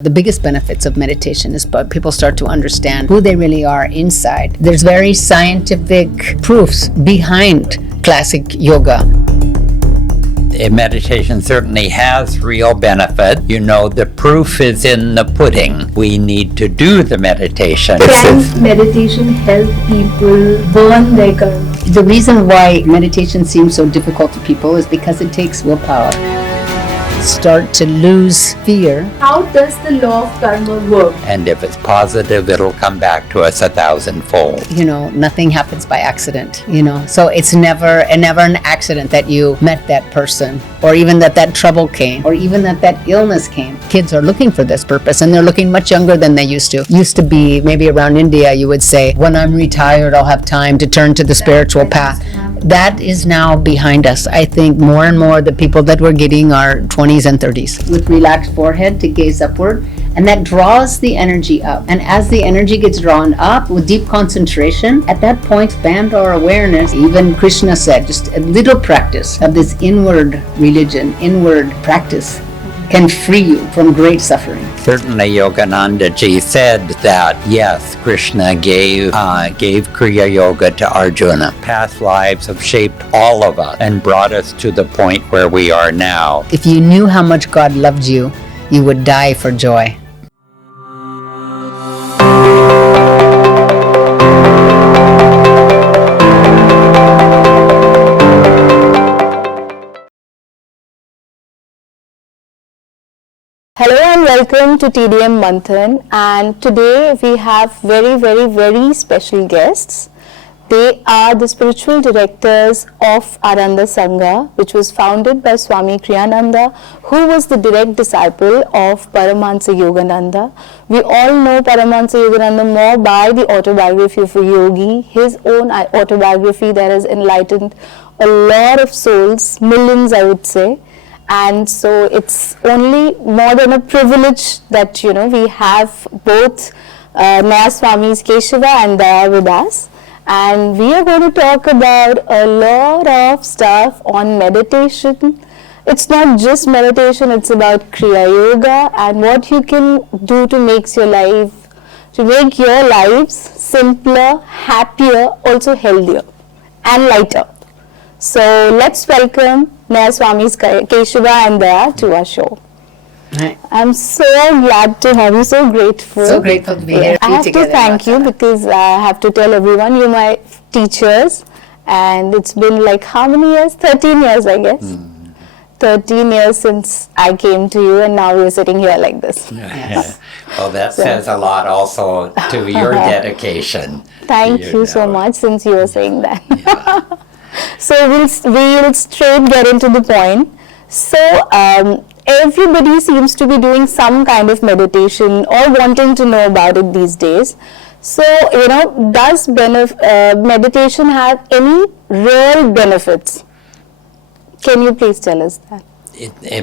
The biggest benefits of meditation is people start to understand who they really are inside. There's very scientific proofs behind classic yoga. Meditation certainly has real benefit. You know, the proof is in the pudding. We need to do the meditation. Can meditation help people burn their karma? The reason why meditation seems so difficult to people is because it takes willpower. Start to lose fear. How does the law of karma work? And if it's positive, it'll come back to us 1,000-fold. Nothing happens by accident, So it's never an accident that you met that person, or even that trouble came, or even that illness came. Kids are looking for this purpose, and they're looking much younger than they used to. Used to be, maybe around India, you would say, when I'm retired, I'll have time to turn to the spiritual path. That is now behind us. I think more and more the people that we're getting are 20s and 30s. With relaxed forehead to gaze upward, and that draws the energy up. And as the energy gets drawn up with deep concentration, at that point, expand our awareness. Even Krishna said, just a little practice of this inward religion, inward practice, can free you from great suffering. Certainly Yogananda ji said that, yes, Krishna gave Kriya Yoga to Arjuna. Past lives have shaped all of us and brought us to the point where we are now. If you knew how much God loved you, you would die for joy. Hello and welcome to TDM Manthan, and today we have very special guests. They are the spiritual directors of Ananda Sangha, which was founded by Swami Kriyananda, who was the direct disciple of Paramhansa Yogananda. We all know Paramhansa Yogananda more by the Autobiography of a Yogi, his own autobiography that has enlightened a lot of souls, millions I would say. And so it's only more than a privilege that, we have both Nayaswamis Keshava and Daya with us. And we are going to talk about a lot of stuff on meditation. It's not just meditation, it's about Kriya Yoga and what you can do to make your lives simpler, happier, also healthier and lighter. So let's welcome Nayaswamis Keshava and Daya to our show. Right. I'm so glad to have you, so grateful. So grateful to be here. I have to thank you because I have to tell everyone you're my teachers, and it's been like how many years? 13 years, I guess. 13 years since I came to you, and now we're sitting here like this. Yes. Well, that says a lot also to your dedication. Thank you so much, since you were saying that. Yeah. So we'll straight get into the point. So everybody seems to be doing some kind of meditation or wanting to know about it these days. So, does meditation have any real benefits? Can you please tell us that?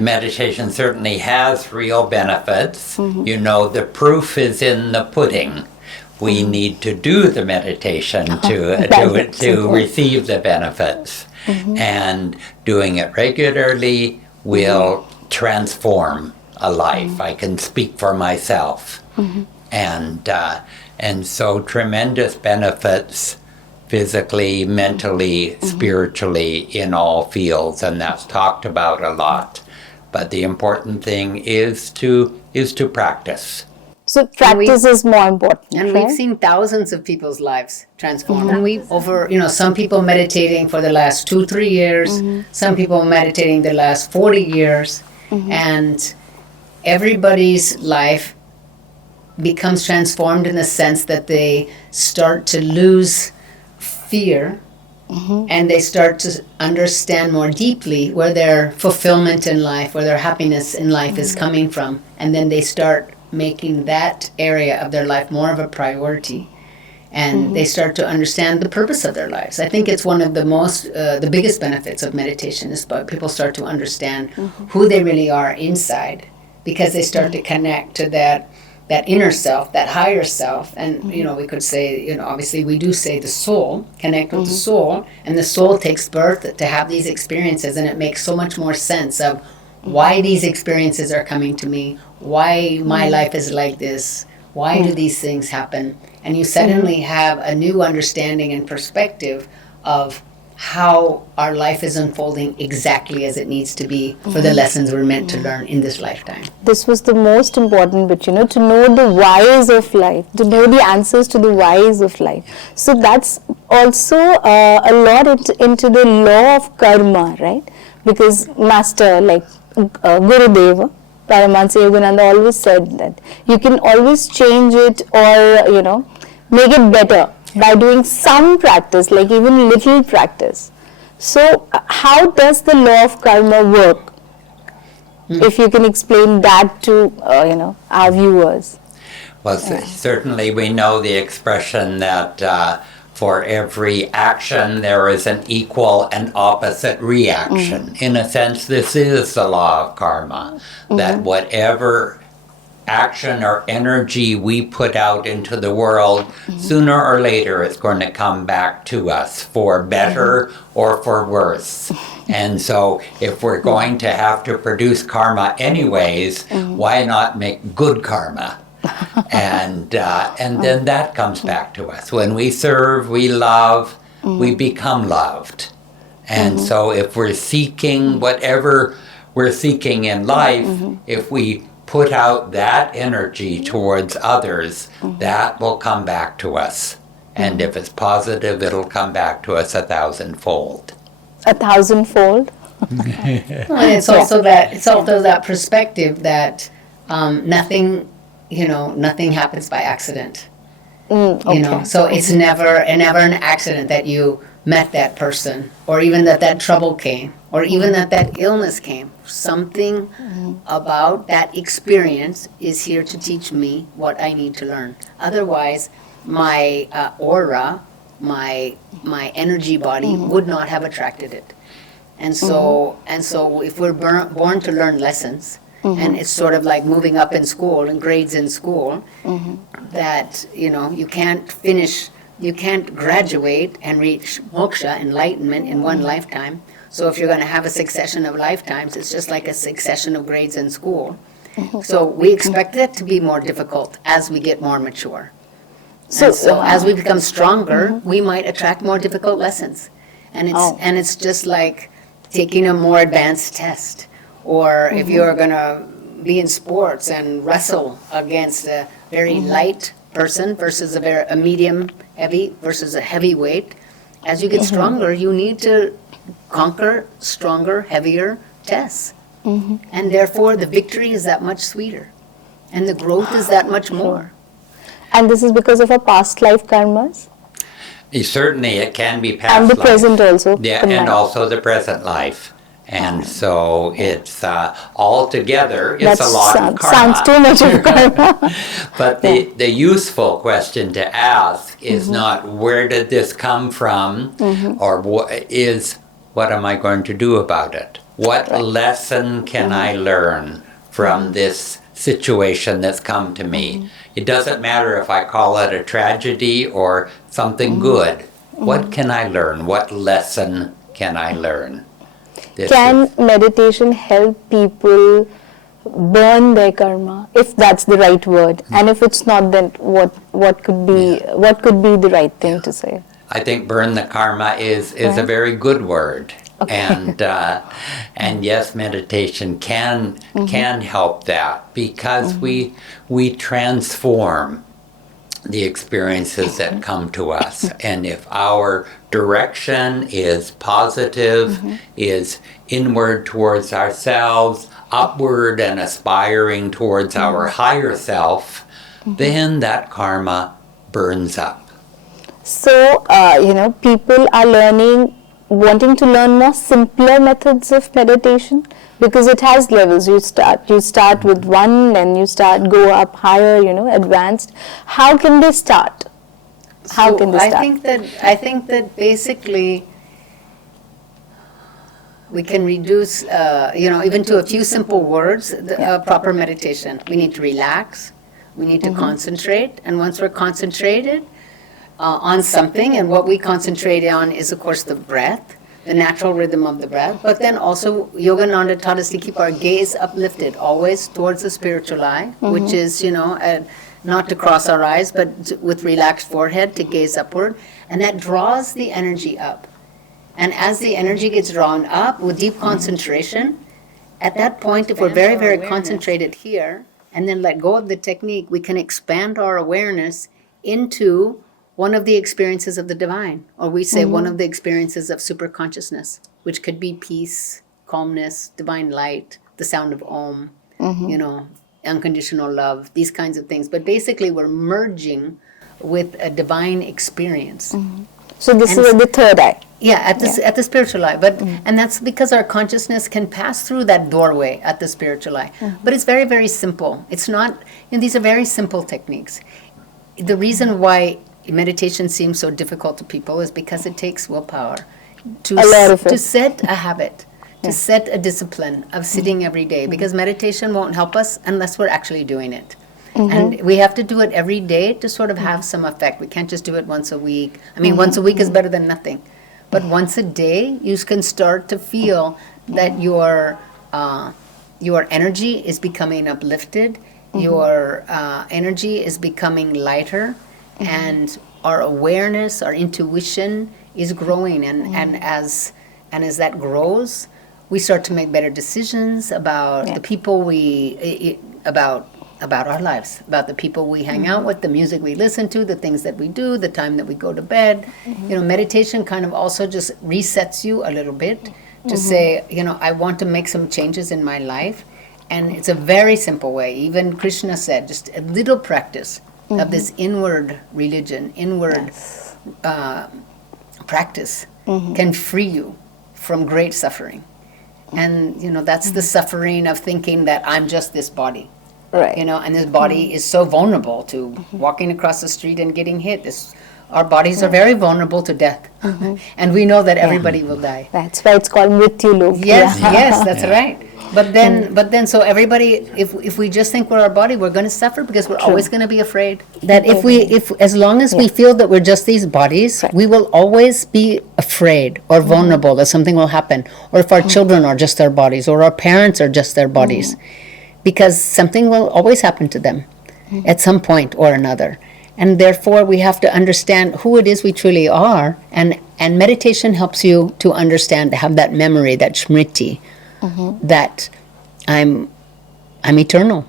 Meditation certainly has real benefits. Mm-hmm. The proof is in the pudding. We need to do the meditation to receive the benefits. Mm-hmm. And doing it regularly will transform a life. Mm-hmm. I can speak for myself. Mm-hmm. And so tremendous benefits physically, mentally, mm-hmm. spiritually, in all fields, and that's talked about a lot. But the important thing is to practice. So practice is more important. And we've seen thousands of people's lives transform. Mm-hmm. And some people meditating for the last 2-3 years, mm-hmm. some people meditating the last 40 years, mm-hmm. and everybody's life becomes transformed in the sense that they start to lose fear, mm-hmm. and they start to understand more deeply where their fulfillment in life, where their happiness in life mm-hmm. is coming from. And then they start making that area of their life more of a priority, and mm-hmm. they start to understand the purpose of their lives. I think it's one of the biggest benefits of meditation is people start to understand mm-hmm. who they really are inside, because they start mm-hmm. to connect to that inner self, that higher self. And mm-hmm. We could say, obviously we do say the soul, connect with mm-hmm. the soul, and the soul takes birth to have these experiences, and it makes so much more sense of why these experiences are coming to me, why my life is like this, why do these things happen, and you suddenly have a new understanding and perspective of how our life is unfolding exactly as it needs to be for the lessons we're meant to learn in this lifetime. This was the most important bit, to know the whys of life, to know the answers to the whys of life. So that's also a lot into the law of karma, right? Because Master, like Gurudeva, Paramhansa Yogananda always said that you can always change it or, make it better by doing some practice, like even little practice. So how does the law of karma work? If you can explain that to, our viewers. Well, certainly we know the expression that for every action there is an equal and opposite reaction. In a sense, this is the law of karma, that whatever action or energy we put out into the world, sooner or later it's going to come back to us for better or for worse. And so if we're going to have to produce karma anyways, why not make good karma? And then that comes back to us. When we serve, we love, we become loved. And so if we're seeking whatever we're seeking in life, if we put out that energy towards others, that will come back to us. And if it's positive, it'll come back to us 1,000-fold. 1,000-fold? And it's also that perspective that nothing happens by accident. So it's never an accident that you met that person, or even that trouble came, or even that illness came. Something about that experience is here to teach me what I need to learn. Otherwise, my aura, my energy body would not have attracted it. And so if we're born to learn lessons, and it's sort of like moving up in school and grades in school, that you can't graduate and reach moksha, enlightenment, in one lifetime. So if you're going to have a succession of lifetimes, it's just like a succession of grades in school. So we expect it to be more difficult as we get more mature. So as we become stronger, we might attract more difficult lessons. And it's just like taking a more advanced test. Or if you're going to be in sports and wrestle against a very light person versus a medium heavy versus a heavyweight, as you get stronger, you need to conquer stronger, heavier tests. And therefore, the victory is that much sweeter. And the growth is that much more. And this is because of our past life karmas? Certainly, it can be past and the life. Present also. Yeah, and also the present life. And so it's altogether, it's a lot of karma. Sounds too much of karma. But the useful question to ask is not where did this come from, or what am I going to do about it? What lesson can I learn from this situation that's come to me? It doesn't matter if I call it a tragedy or something good. What can I learn? What lesson can I learn? Can meditation help people burn their karma, if that's the right word? And if it's not, then what could be the right thing to say? I think burn the karma is a very good word. And yes, meditation can help that, because we transform the experiences that come to us. And if our direction is positive, is inward towards ourselves, upward and aspiring towards our higher self, then that karma burns up. So, people are wanting to learn more simpler methods of meditation, because it has levels. You start with one, then you go up higher, advanced. How can they start? How can they start? I think that basically we can reduce, even to a few simple words, proper meditation. We need to relax. We need to concentrate. And once we're concentrated on something, and what we concentrate on is, of course, the breath. the natural rhythm of the breath. But then also, Yogananda taught us to keep our gaze uplifted, always towards the spiritual eye, which is, not to cross our eyes, but with relaxed forehead to gaze upward. And that draws the energy up. And as the energy gets drawn up with deep concentration, at that point, if we're very, very concentrated here, and then let go of the technique, we can expand our awareness into one of the experiences of the divine, or we say one of the experiences of superconsciousness, which could be peace, calmness, divine light, the sound of Om, unconditional love, these kinds of things. But basically, we're merging with a divine experience. So this is the third eye. Yeah, at the spiritual eye. But and that's because our consciousness can pass through that doorway at the spiritual eye. But it's very, very simple. It's not, these are very simple techniques. The reason why meditation seems so difficult to people is because it takes willpower to set a habit, to set a discipline of sitting every day, because meditation won't help us unless we're actually doing it. And we have to do it every day to sort of have some effect. We can't just do it once a week. I mean, once a week is better than nothing. But once a day, you can start to feel that your energy is becoming uplifted, your energy is becoming lighter, and our awareness, our intuition is growing. And as that grows, we start to make better decisions about the people about our lives, about the people we hang out with, the music we listen to, the things that we do, the time that we go to bed. Meditation kind of also just resets you a little bit to say, I want to make some changes in my life. And it's a very simple way. Even Krishna said, just a little practice of this inward religion, inward practice can free you from great suffering. And, that's the suffering of thinking that I'm just this body. Right. And this body is so vulnerable to walking across the street and getting hit. Our bodies are very vulnerable to death. And we know that everybody will die. That's why it's called Mrityu Lok. Yes, that's right. But then, so everybody, if we just think we're our body, we're going to suffer because we're always going to be afraid. That as long as we feel that we're just these bodies, we will always be afraid or vulnerable that something will happen. Or if our children are just their bodies, or our parents are just their bodies. Because something will always happen to them at some point or another. And therefore, we have to understand who it is we truly are. And meditation helps you to understand, to have that memory, that smriti, that I'm eternal.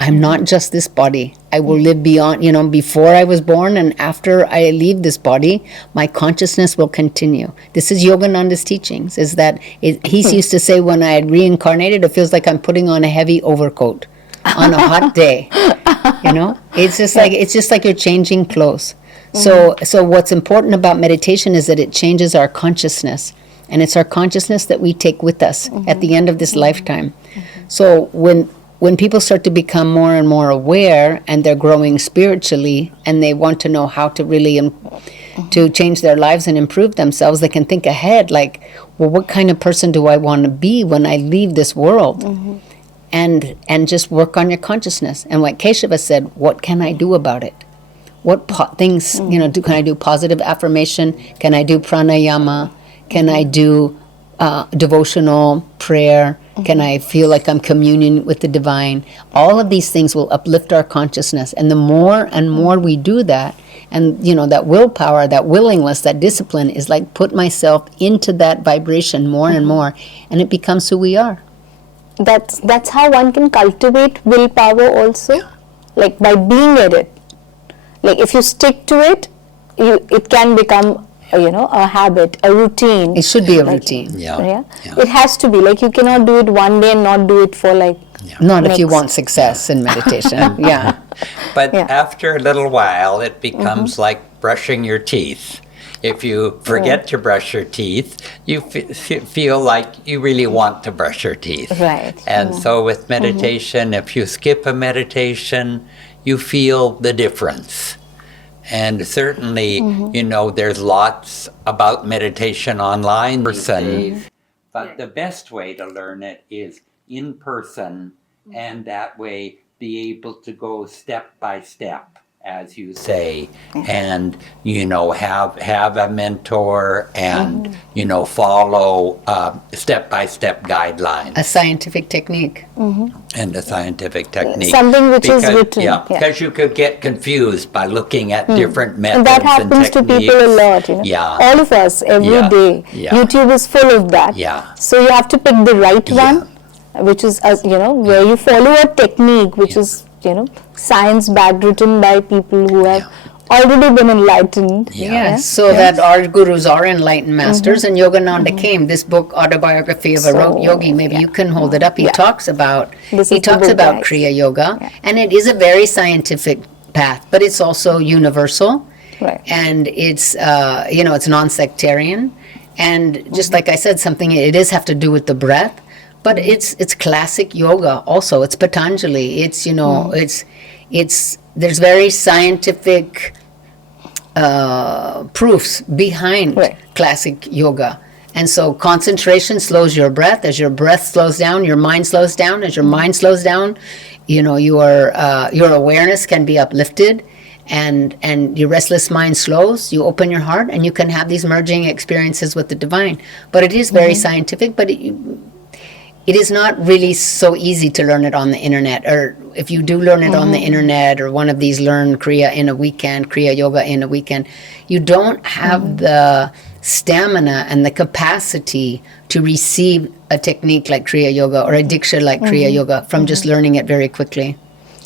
I'm not just this body. I will live beyond, before I was born and after I leave this body, my consciousness will continue. This is Yogananda's teachings, is that he used to say, when I had reincarnated, it feels like I'm putting on a heavy overcoat on a hot day. It's just like you're changing clothes. So what's important about meditation is that it changes our consciousness. And it's our consciousness that we take with us at the end of this lifetime. So when people start to become more and more aware, and they're growing spiritually, and they want to know how to really to change their lives and improve themselves, they can think ahead, like, well, what kind of person do I want to be when I leave this world? And just work on your consciousness. And like Keshava said, what can I do about it? What things, can I do positive affirmation? Can I do pranayama? Can I do devotional prayer? Can I feel like I'm communing with the divine? All of these things will uplift our consciousness. And the more and more we do that, and that willpower, that willingness, that discipline is like put myself into that vibration more and more, and it becomes who we are. That's how one can cultivate willpower also, like by being at it. Like if you stick to it, it can become a habit, a routine. It should be a routine. Yeah. It has to be. Like you cannot do it one day and not do it for not if you want success in meditation. But after a little while, it becomes like brushing your teeth. If you forget to brush your teeth, you feel like you really want to brush your teeth. Right. And so with meditation, if you skip a meditation, you feel the difference. And certainly, there's lots about meditation online. But the best way to learn it is in person, and that way be able to go step by step. as you say, and have a mentor and follow step-by-step guidelines. A scientific technique. And a scientific technique. Something which is written. Yeah, because you could get confused by looking at different methods and that happens to people a lot, Yeah. All of us, every day. Yeah. YouTube is full of that. Yeah. So you have to pick the right one, which is, where you follow a technique, which is, science-backed, written by people who have already been enlightened. So that our gurus are enlightened masters, and Yogananda came. This book, Autobiography of a Yogi, maybe you can hold it up. He talks about Kriya Yoga, and it is a very scientific path, but it's also universal, and it's it's non-sectarian, and just like I said, something it is have to do with the breath, but it's classic yoga also. It's Patanjali. It's it's there's very scientific proofs behind classic yoga. And so concentration slows your breath. As your breath slows down, your mind slows down. As your mind slows down, your awareness can be uplifted, and your restless mind slows. You open your heart, and you can have these merging experiences with the divine. But it is very scientific, but it is not really so easy to learn it on the internet. Or if you do learn it on the internet, or one of these learn Kriya in a weekend, Kriya Yoga in a weekend, you don't have the stamina and the capacity to receive a technique like Kriya Yoga or a diksha like Kriya Yoga from just learning it very quickly.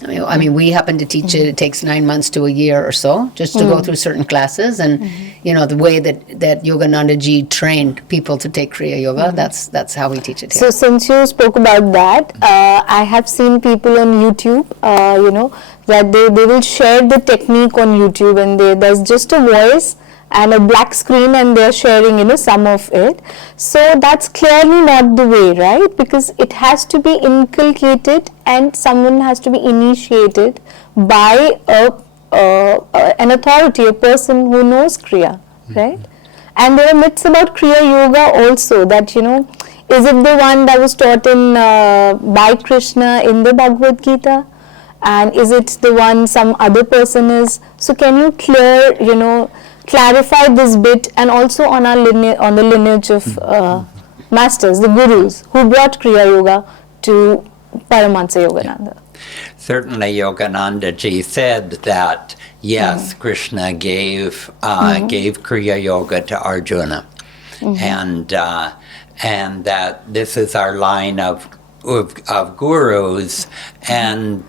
I mean, we happen to teach it. It takes 9 months to a year or so just to go through certain classes. And, the way that Yogananda ji trained people to take Kriya Yoga, that's how we teach it here. So since you spoke about that, I have seen people on YouTube, that they will share the technique on YouTube, and there's just a voice and a black screen, and they're sharing, some of it. So that's clearly not the way, right? Because it has to be inculcated, and someone has to be initiated by an authority, a person who knows Kriya, right? And there are myths about Kriya Yoga also, that, is it the one that was taught in by Krishna in the Bhagavad Gita? And is it the one some other person is? So can you clarify this bit, and also on the lineage of masters, the gurus who brought Kriya Yoga to Paramhansa Yogananda? Certainly, Yogananda ji said that yes, Krishna gave Kriya Yoga to Arjuna, and that this is our line of gurus, and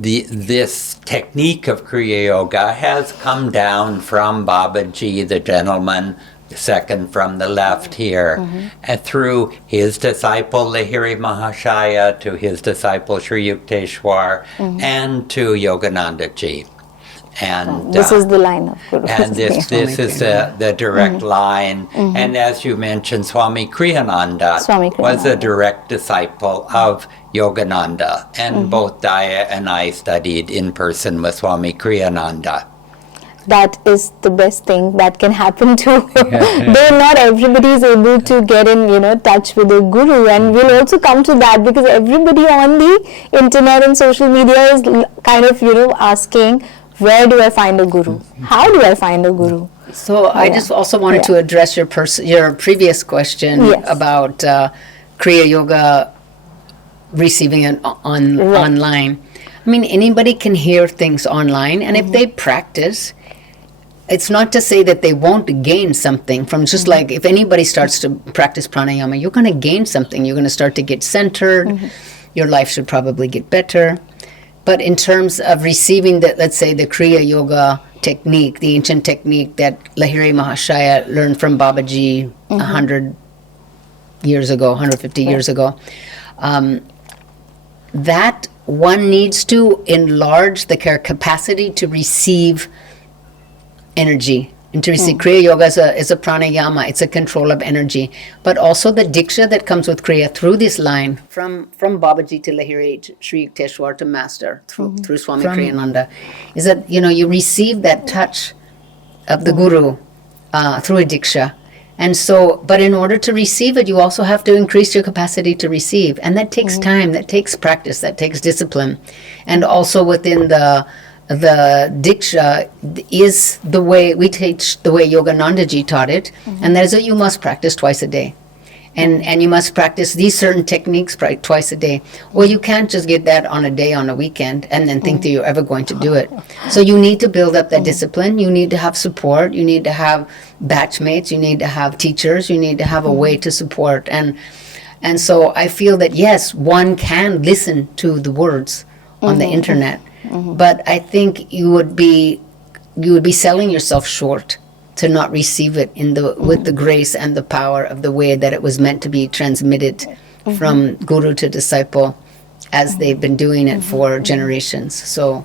this technique of Kriya Yoga has come down from Babaji, the gentleman, second from the left here, and through his disciple Lahiri Mahashaya, to his disciple Sri Yukteswar, and to Yogananda ji. And this is the line of gurus. And this is the direct line. And as you mentioned, Swami Kriyananda was a direct disciple of Yogananda. And both Daya and I studied in person with Swami Kriyananda. That is the best thing that can happen to though not everybody is able to get in touch with a guru, and we'll also come to that, because everybody on the internet and social media is kind of asking, where do I find a guru? How do I find a guru? So I just also wanted to address your previous question about Kriya Yoga receiving it online. I mean, anybody can hear things online, and if they practice, it's not to say that they won't gain something from just like if anybody starts to practice pranayama, you're going to gain something. You're going to start to get centered. Your life should probably get better. But in terms of receiving let's say the Kriya Yoga technique, the ancient technique that Lahiri Mahashaya learned from Babaji 100 years ago, 150 years ago, that one needs to enlarge the capacity to receive energy. And to receive Kriya Yoga is a pranayama, it's a control of energy. But also the diksha that comes with Kriya through this line, from Babaji to Lahiri, to Sri Yukteswar to Master, through Swami Kriyananda, is that, you receive that touch of the Guru through a diksha. And so, but in order to receive it, you also have to increase your capacity to receive. And that takes time, that takes practice, that takes discipline. And also within the the Diksha is the way we teach, the way Yogananda ji taught it, and that is that you must practice twice a day. And you must practice these certain techniques twice a day. Or you can't just get that on a day, on a weekend, and then think that you're ever going to do it. So you need to build up that discipline. You need to have support. You need to have batchmates. You need to have teachers. You need to have a way to support. And so I feel that, yes, one can listen to the words on the internet, but I think you would be selling yourself short to not receive it with the grace and the power of the way that it was meant to be transmitted from guru to disciple, as they've been doing it for generations. So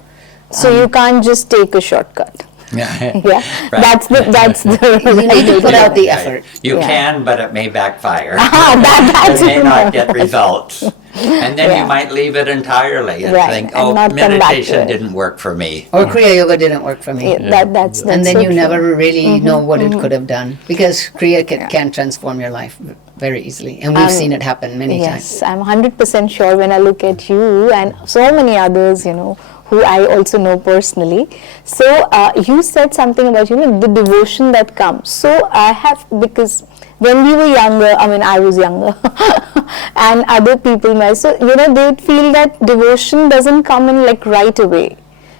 you can't just take a shortcut. Yeah. Yeah, Right. that's the you need to put out the effort. You can, but it may backfire. that's You may not get results. And then you might leave it entirely and Right, think, and oh, not come back to meditation it. didn't work for me. Or Kriya Yoga didn't work for me. That's And then so you true. never really know what it could have done, because Kriya can transform your life very easily, and we've seen it happen many times. Yes, I'm 100% sure when I look at you and so many others, who I also know personally. So you said something about, the devotion that comes. So because when we were younger, I was younger, and other people so, they would feel that devotion doesn't come in like right away.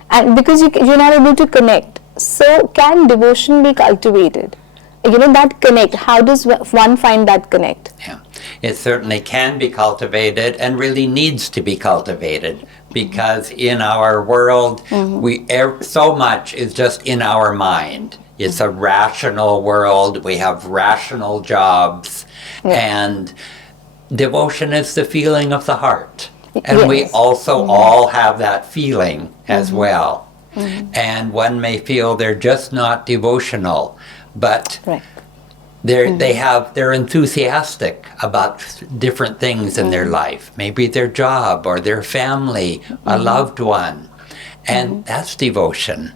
And because you're not able to connect. So can devotion be cultivated? That connect, how does one find that connect? Yeah. It certainly can be cultivated and really needs to be cultivated, because in our world, so much is just in our mind. It's a rational world. We have rational jobs, and devotion is the feeling of the heart. And we also all have that feeling as well. And one may feel they're just not devotional, but they're enthusiastic about different things in their life. Maybe their job or their family, a loved one. And that's devotion.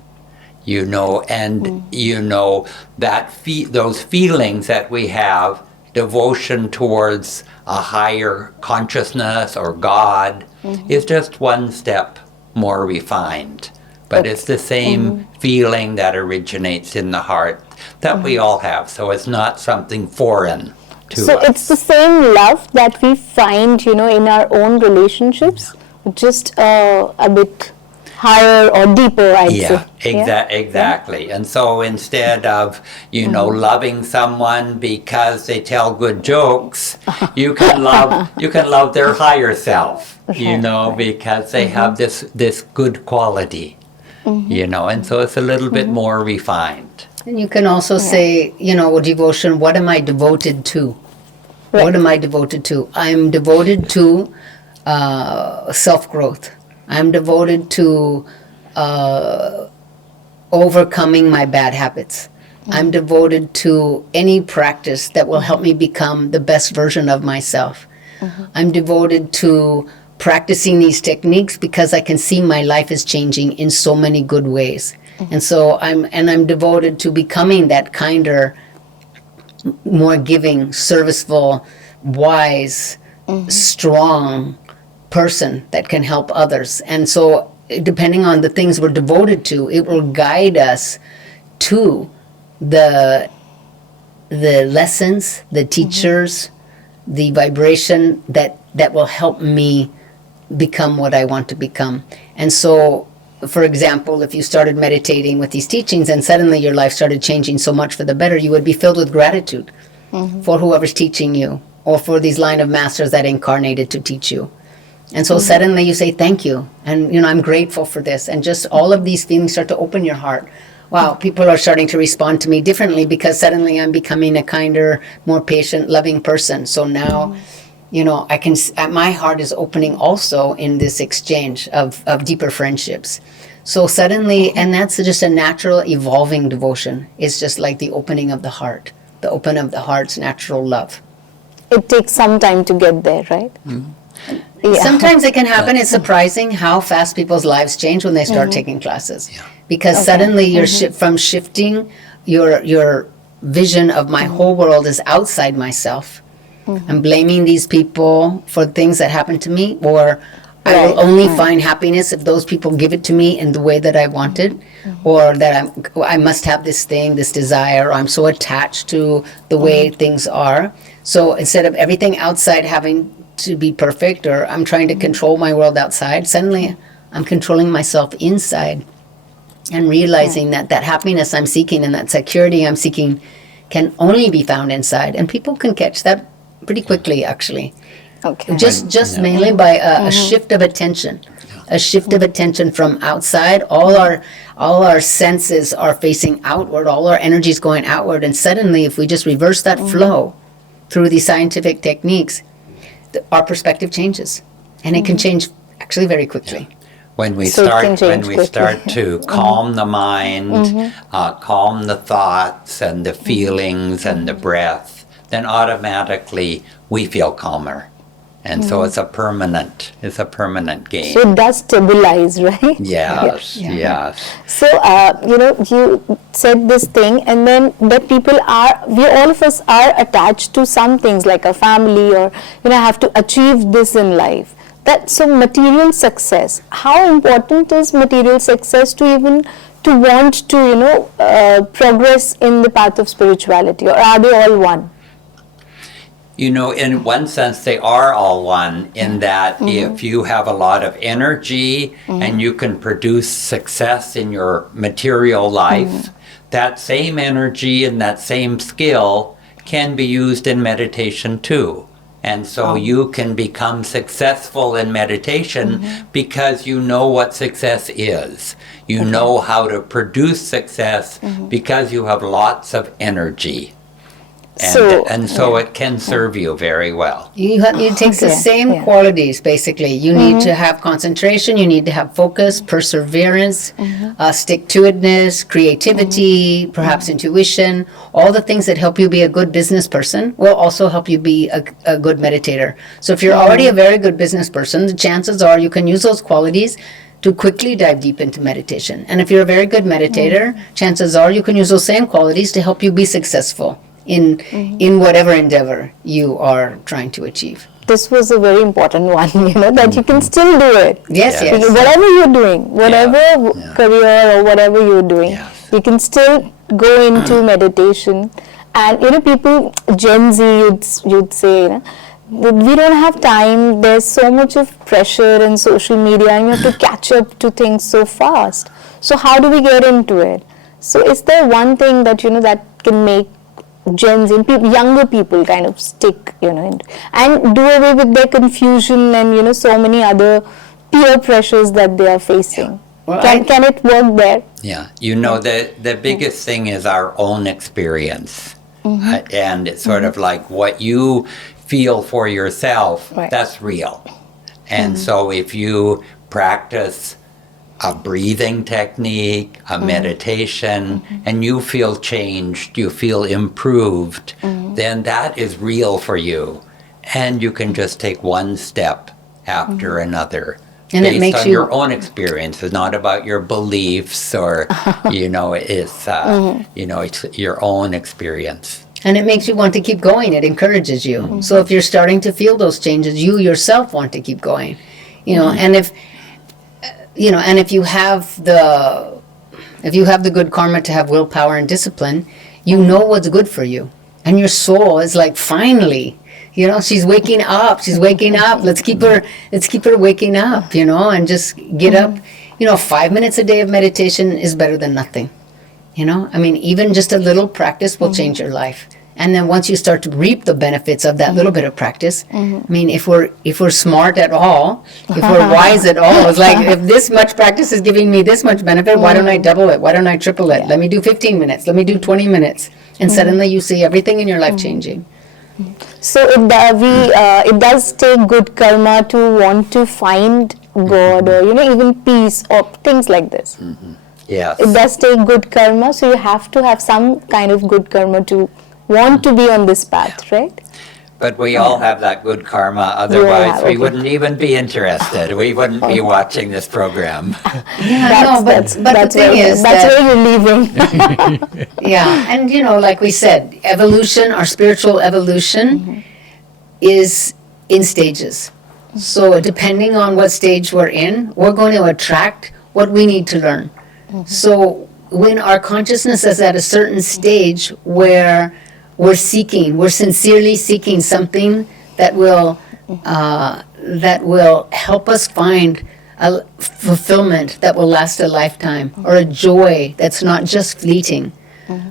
That those feelings that we have, devotion towards a higher consciousness or God, is just one step more refined. But it's the same feeling that originates in the heart that we all have. So it's not something foreign to us. So it's the same love that we find, in our own relationships, just a bit higher or deeper, I'd say. Exactly. And so instead of, loving someone because they tell good jokes, you can love their higher self, because they have this good quality, and so it's a little bit more refined. And you can also say, devotion, what am I devoted to? Right. What am I devoted to? I'm devoted to self-growth. I'm devoted to overcoming my bad habits. I'm devoted to any practice that will help me become the best version of myself. I'm devoted to practicing these techniques because I can see my life is changing in so many good ways. And so I'm devoted to becoming that kinder, more giving, serviceful, wise, strong person that can help others. And so depending on the things we're devoted to, it will guide us to the lessons, the teachers, the vibration that will help me become what I want to become. And so, for example, if you started meditating with these teachings and suddenly your life started changing so much for the better, you would be filled with gratitude for whoever's teaching you, or for these line of masters that incarnated to teach you. And so suddenly you say, thank you. And, I'm grateful for this. And just all of these feelings start to open your heart. Wow, people are starting to respond to me differently because suddenly I'm becoming a kinder, more patient, loving person. So now, I can, my heart is opening also in this exchange of deeper friendships. So suddenly, and that's just a natural evolving devotion. It's just like the opening of the heart, the open of the heart's natural love. It takes some time to get there, right? Yeah. Sometimes it can happen. It's surprising how fast people's lives change when they start taking classes. Yeah. Because suddenly you're from shifting your vision of my whole world is outside myself. I'm blaming these people for things that happened to me, or I will only find happiness if those people give it to me in the way that I want it, or that I must have this thing, this desire, or I'm so attached to the way things are. So instead of everything outside having to be perfect, or I'm trying to control my world outside, suddenly I'm controlling myself inside and realizing that happiness I'm seeking and that security I'm seeking can only be found inside. And people can catch that pretty quickly, actually. Okay. Just mainly by a shift of attention. A shift of attention from outside. All our senses are facing outward. All our energy is going outward. And suddenly, if we just reverse that flow through these scientific techniques, our perspective changes, and it can change actually very quickly. When we start to calm the mind, calm the thoughts and the feelings and the breath, then automatically we feel calmer. And so it's a permanent gain. So it does stabilize, right? Yes, yes. So, you said this thing, and then that all of us are attached to some things like a family, or, have to achieve this in life. So material success, how important is material success to want to, progress in the path of spirituality, or are they all one? In one sense, they are all one, in that if you have a lot of energy and you can produce success in your material life, that same energy and that same skill can be used in meditation too. And so you can become successful in meditation because you know what success is. You know how to produce success because you have lots of energy. And so it can serve you very well. It takes the same qualities, basically. You need to have concentration, you need to have focus, perseverance, stick-to-itness, creativity, perhaps intuition. All the things that help you be a good business person will also help you be a good meditator. So if you're already a very good business person, the chances are you can use those qualities to quickly dive deep into meditation. And if you're a very good meditator, chances are you can use those same qualities to help you be successful in whatever endeavor you are trying to achieve. This was a very important one, that you can still do it. Yes. Whatever you're doing, whatever career or whatever you're doing, you can still go into meditation. And, people, Gen Z, you'd say, we don't have time. There's so much of pressure in social media, and you have to catch up to things so fast. So how do we get into it? So is there one thing that, that can make Gen Z, younger people kind of stick, and do away with their confusion and, so many other peer pressures that they are facing? Well, can it work there? Yeah. The biggest thing is our own experience. And it's sort of like what you feel for yourself, that's real. And so if you practice a breathing technique, a meditation, and you feel changed, you feel improved, then that is real for you. And you can just take one step after another. And based it makes on your own experience. It's not about your beliefs or, it's your own experience. And it makes you want to keep going. It encourages you. So if you're starting to feel those changes, you yourself want to keep going. And if you have the good karma to have willpower and discipline, you know what's good for you. And your soul is like, finally, she's waking up. Let's keep her waking up, and just get up. 5 minutes a day of meditation is better than nothing. Even just a little practice will change your life. And then once you start to reap the benefits of that little bit of practice, if we're smart at all, if we're wise at all, it's like, if this much practice is giving me this much benefit, why don't I double it? Why don't I triple it? Let me do 15 minutes. Let me do 20 minutes. And suddenly you see everything in your life changing. So it does take good karma to want to find God or, even peace or things like this. Yes. It does take good karma, so you have to have some kind of good karma to want to be on this path, right? But we all have that good karma, otherwise we wouldn't even be interested. We wouldn't be watching this program. But the thing is that's where you're leaving. And like we said, evolution, our spiritual evolution is in stages. So depending on what stage we're in, we're going to attract what we need to learn. So when our consciousness is at a certain stage where we're sincerely seeking something that will help us find a fulfillment that will last a lifetime, or a joy that's not just fleeting,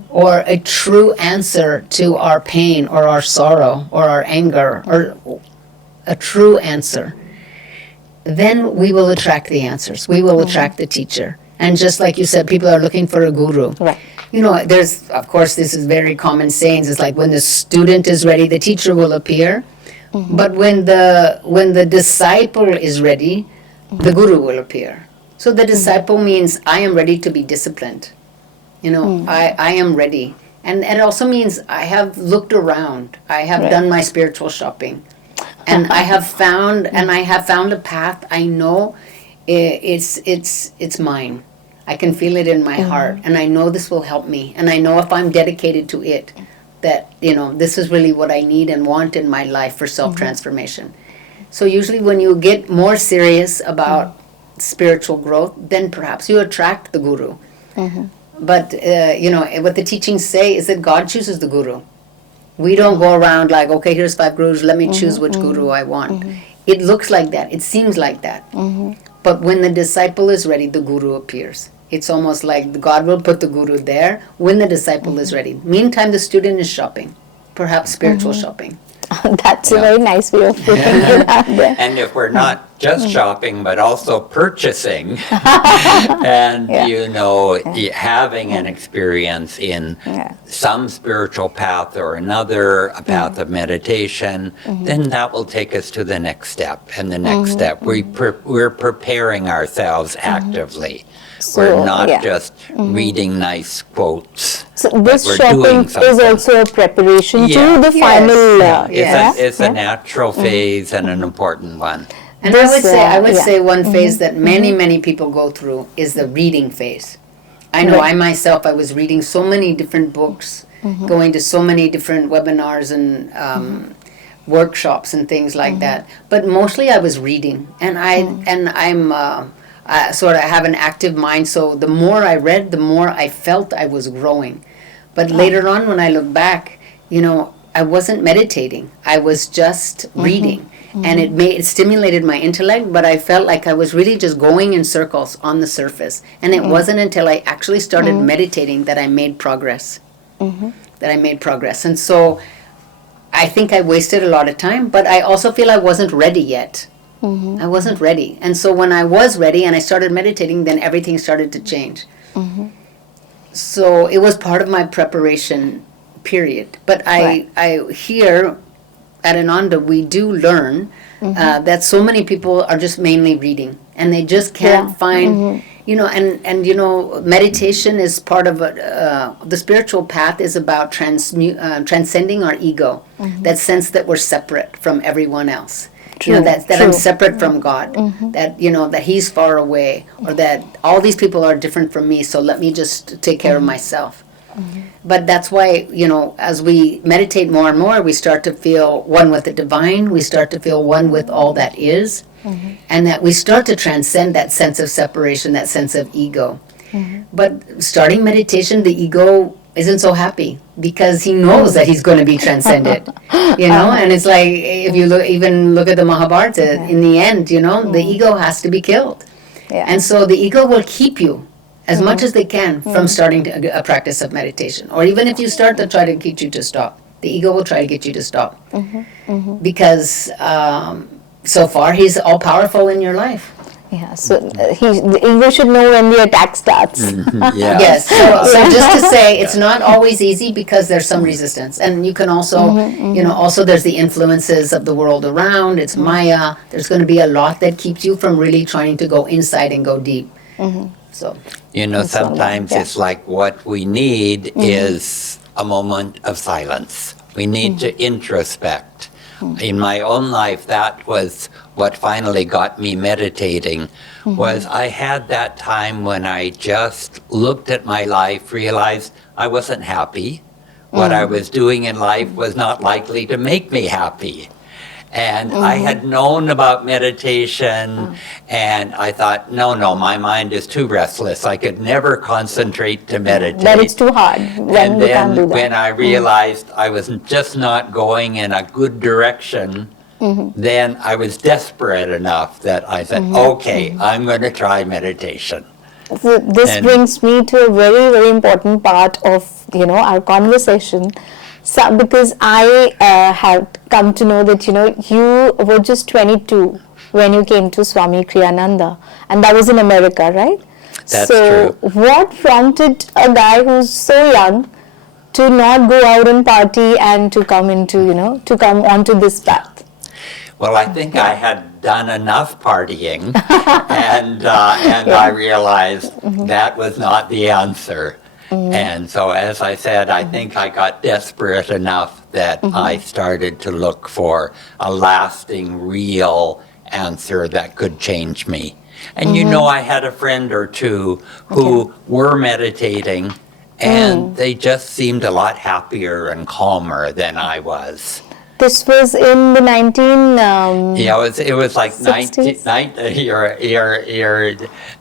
or a true answer to our pain or our sorrow or our anger, or a true answer, then we will attract the answers. We will attract the teacher. And just like you said, people are looking for a guru. Right. There's, of course, this is very common sayings. It's like when the student is ready, the teacher will appear. But when the disciple is ready, the guru will appear. So the disciple means I am ready to be disciplined. I am ready. And it also means I have looked around. I have done my spiritual shopping. And I have found a path. I know it's mine. I can feel it in my heart, and I know this will help me. And I know if I'm dedicated to it, that this is really what I need and want in my life for self-transformation. So usually when you get more serious about spiritual growth, then perhaps you attract the guru. But what the teachings say is that God chooses the guru. We don't go around like, okay, here's 5 gurus, let me choose which guru I want. It looks like that, it seems like that. But when the disciple is ready, the guru appears. It's almost like God will put the guru there when the disciple is ready. Meantime, the student is shopping, perhaps spiritual shopping. That's a very nice way of putting it out there. And if we're not just shopping, but also purchasing, and having an experience in some spiritual path or another, a path of meditation, then that will take us to the next step. And the next step, we're preparing ourselves actively. So, we're not just reading nice quotes. So this shopping is also a preparation to the final. It's a natural phase and an important one. And I would say one phase that many people go through is the reading phase. I know I myself, I was reading so many different books, going to so many different webinars and workshops and things like that. But mostly I was reading, and I sort of have an active mind, so the more I read, the more I felt I was growing. But later on, when I look back, I wasn't meditating. I was just reading. And it stimulated my intellect, but I felt like I was really just going in circles on the surface. And it wasn't until I actually started meditating that I made progress. And so I think I wasted a lot of time, but I also feel I wasn't ready yet. I wasn't ready. And so when I was ready and I started meditating, then everything started to change. So it was part of my preparation period. But I here at Ananda, we do learn that so many people are just mainly reading. And they just can't find, meditation is part of the spiritual path is about transcending our ego, that sense that we're separate from everyone else. That I'm separate from God, that that He's far away, or that all these people are different from me, so let me just take care of myself. But that's why, as we meditate more and more, we start to feel one with the divine, we start to feel one with all that is, and that we start to transcend that sense of separation, that sense of ego. But starting meditation, the ego isn't so happy because he knows that he's going to be transcended, and it's like, if you look at the Mahabharata, in the end, the ego has to be killed. And so the ego will keep you as much as they can from starting a practice of meditation. Or even if you start, to try to get you to stop. The ego will try to get you to stop. Because so far he's all powerful in your life. Yeah, so the ego should know when the attack starts. Yes, so just to say, it's not always easy because there's some resistance. And you can also, also there's the influences of the world around, it's Maya. There's going to be a lot that keeps you from really trying to go inside and go deep. So sometimes it's like what we need is a moment of silence. We need to introspect. In my own life, that was what finally got me meditating, was I had that time when I just looked at my life, realized I wasn't happy. What I was doing in life was not likely to make me happy. And I had known about meditation, and I thought, no, my mind is too restless. I could never concentrate to meditate. That it's too hard when And you can't do then that. when I realized I was just not going in a good direction, then I was desperate enough that I said, okay, I'm going to try meditation. So this brings me to a very, very important part of, our conversation. So, because I have come to know that, you were just 22 when you came to Swami Kriyananda, and that was in America, right? That's so true. What prompted a guy who's so young to not go out and party and to come into, to come onto this path? Well, I think I had done enough partying, and I realized that was not the answer. And so, as I said, I think I got desperate enough that I started to look for a lasting, real answer that could change me. And I had a friend or two who were meditating, and they just seemed a lot happier and calmer than I was. This was in the 19... it was like 60s?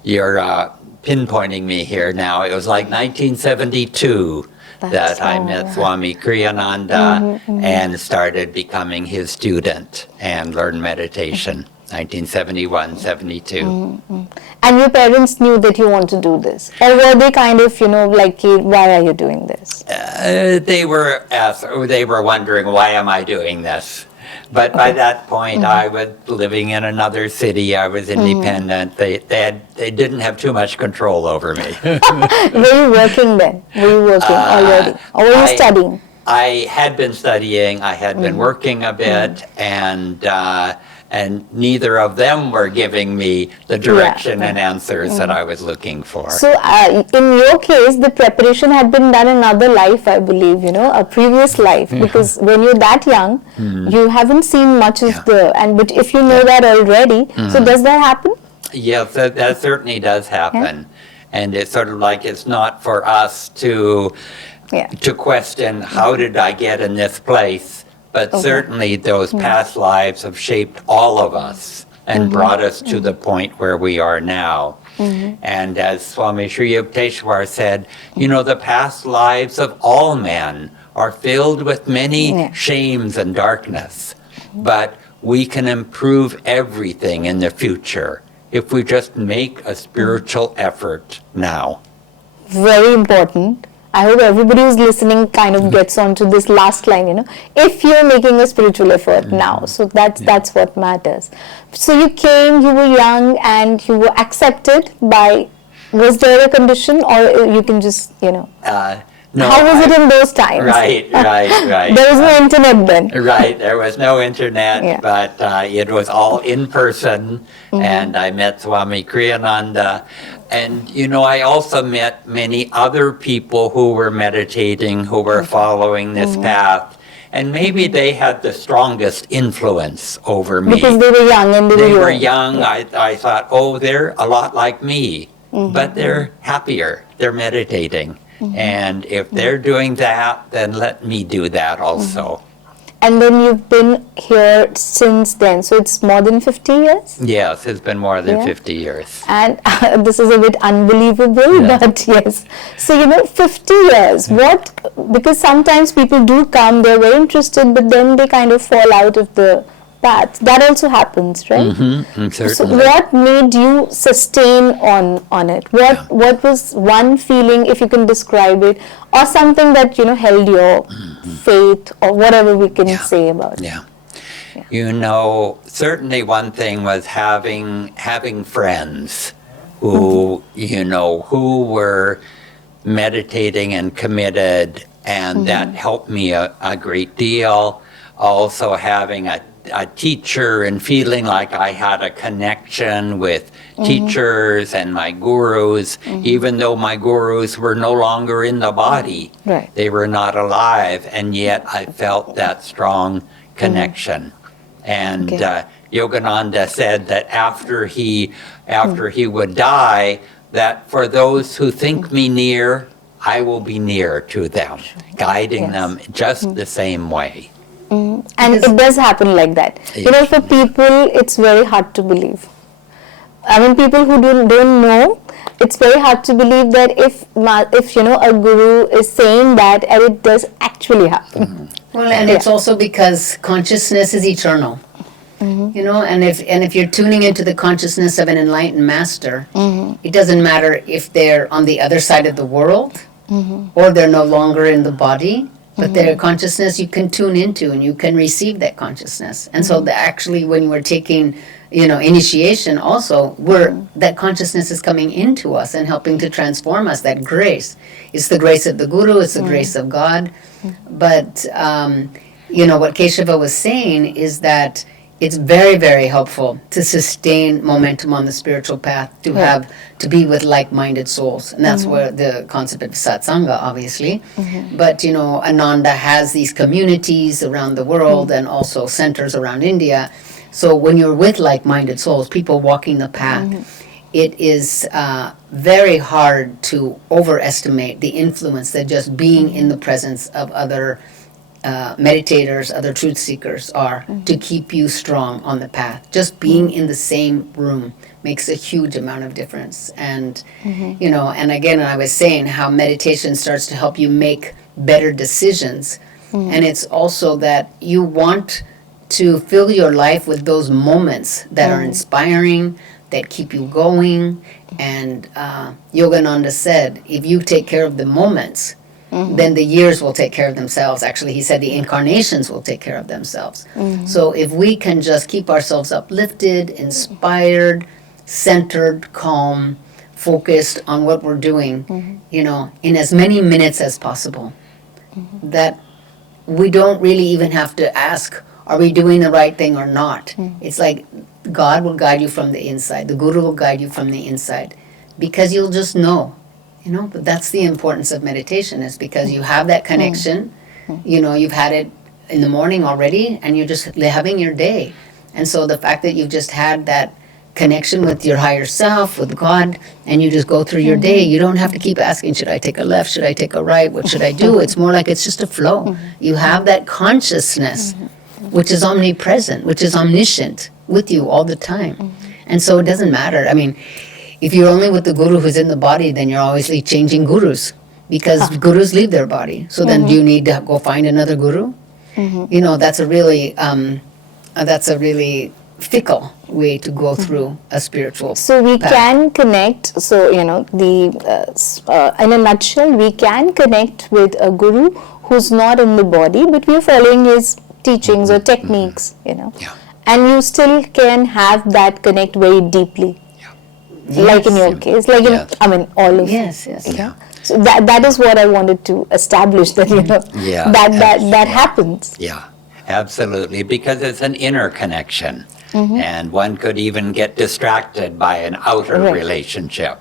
You're pinpointing me here now. It was like 1972 that I met Swami Kriyananda and started becoming his student and learned meditation. 1971, 72. And your parents knew that you want to do this? Or were they kind of, like, why are you doing this? They were wondering, why am I doing this? But by that point, I was living in another city. I was independent. They didn't have too much control over me. Were you working then? Were you working already? Or were you studying? I had been studying. I had been working a bit, and neither of them were giving me the direction and answers that I was looking for. So, in your case, the preparation had been done in another life, I believe, a previous life. Because when you're that young, you haven't seen much of but if you know that already, so does that happen? Yes, that certainly does happen. And it's sort of like it's not for us to question, how did I get in this place? But certainly those past lives have shaped all of us and brought us to the point where we are now. And as Swami Sri Yukteswar said, the past lives of all men are filled with many shames and darkness. But we can improve everything in the future if we just make a spiritual effort now. Very important. I hope everybody who's listening kind of gets onto this last line, if you're making a spiritual effort now. So that's what matters. So you came, you were young, and you were accepted by, was there a condition, or you can just, No, how was it in those times? Right. There was no internet then. Right, there was no internet, but it was all in person, and I met Swami Kriyananda. And, I also met many other people who were meditating, who were following this path. And maybe they had the strongest influence over me. Because they were young and they were young. I thought, they're a lot like me, but they're happier. They're meditating. And if they're doing that, then let me do that also. And then you've been here since then, so it's more than 50 years? Yes, it's been more than 50 years. And this is a bit unbelievable, but yes. So, 50 years, because sometimes people do come, they're very interested, but then they kind of fall out of the path. That also happens, right? Certainly. So what made you sustain on it? What was one feeling, if you can describe it, or something that, held your faith, or whatever we can say about it? Certainly one thing was having friends who, who were meditating and committed, and that helped me a great deal. Also having a teacher and feeling like I had a connection with teachers and my gurus, even though my gurus were no longer in the body. Right. They were not alive, and yet I felt that strong connection. And Yogananda said that after he would die, that for those who think me near, I will be near to them, guiding them just the same way. And it does happen like that. You know, for people, it's very hard to believe. I mean, people who don't know, it's very hard to believe that if you know, a guru is saying that, and it does actually happen. Well, and it's also because consciousness is eternal. You know, and if you're tuning into the consciousness of an enlightened master, it doesn't matter if they're on the other side of the world or they're no longer in the body, but their consciousness you can tune into and you can receive that consciousness. And so actually when we're taking, you know, initiation also, that consciousness is coming into us and helping to transform us, that grace. It's the grace of the Guru, it's the grace of God. But, you know, what Keshava was saying is that it's very, very helpful to sustain momentum on the spiritual path, to be with like-minded souls. And that's where the concept of satsanga, obviously. But, you know, Ananda has these communities around the world and also centers around India. So when you're with like-minded souls, people walking the path, it is very hard to overestimate the influence that just being in the presence of other meditators, other truth seekers are to keep you strong on the path. Just being in the same room makes a huge amount of difference. And, you know, and again, I was saying how meditation starts to help you make better decisions. And it's also that you want to fill your life with those moments that are inspiring, that keep you going. And Yogananda said, if you take care of the moments, then the years will take care of themselves. Actually, he said the incarnations will take care of themselves. So if we can just keep ourselves uplifted, inspired, centered, calm, focused on what we're doing, you know, in as many minutes as possible, that we don't really even have to ask, are we doing the right thing or not? It's like God will guide you from the inside. The Guru will guide you from the inside, because you'll just know. You know, but that's the importance of meditation, is because you have that connection. You know, you've had it in the morning already, and you're just having your day. And so the fact that you've just had that connection with your higher self, with God, and you just go through your day, you don't have to keep asking, should I take a left, should I take a right, what should I do? It's more like it's just a flow. You have that consciousness, which is omnipresent, which is omniscient with you all the time. And so it doesn't matter. I mean, if you're only with the Guru who's in the body, then you're obviously changing gurus, because gurus leave their body. So then do you need to go find another guru? You know, that's a really fickle way to go through a spiritual So we path. can connect, so, you know, in a nutshell, we can connect with a guru who's not in the body, but we're following his teachings or techniques, you know. And you still can have that connect very deeply. Like in your case, like in, I mean, all of Yes. So that is what I wanted to establish, that, you know, that happens. Yeah, absolutely, because it's an inner connection. And one could even get distracted by an outer relationship.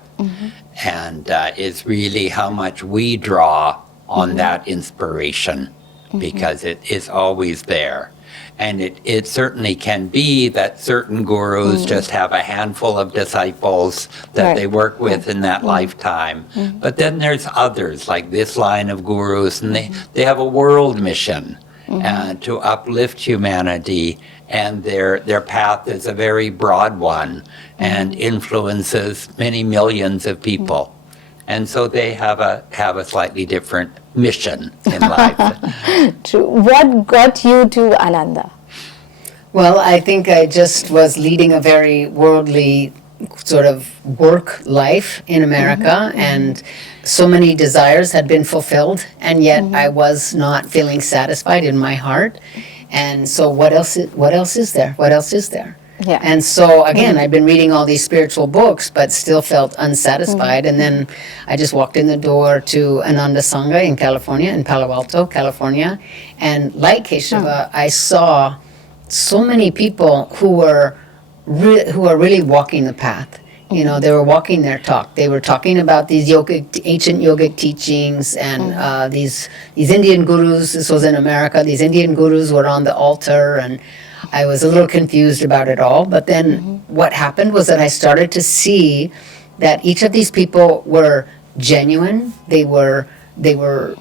And it's really how much we draw on that inspiration, because it is always there. And it certainly can be that certain gurus just have a handful of disciples that they work with in that lifetime. But then there's others, like this line of gurus, and they have a world mission to uplift humanity, and their path is a very broad one and influences many millions of people. And so they have a slightly different mission in life. True. What got you to Ananda? Well, I think I just was leading a very worldly sort of work life in America, and so many desires had been fulfilled, and yet I was not feeling satisfied in my heart. And so what else is there? What else is there? Yeah. And so again, I've been reading all these spiritual books, but still felt unsatisfied. And then I just walked in the door to Ananda Sangha in California, in Palo Alto, California. And like Keshava, I saw so many people who are really walking the path. You know, they were walking their talk. They were talking about these ancient yogic teachings, and these Indian gurus. This was in America. These Indian gurus were on the altar, and I was a little confused about it all. But then what happened was that I started to see that each of these people were genuine. They were they were,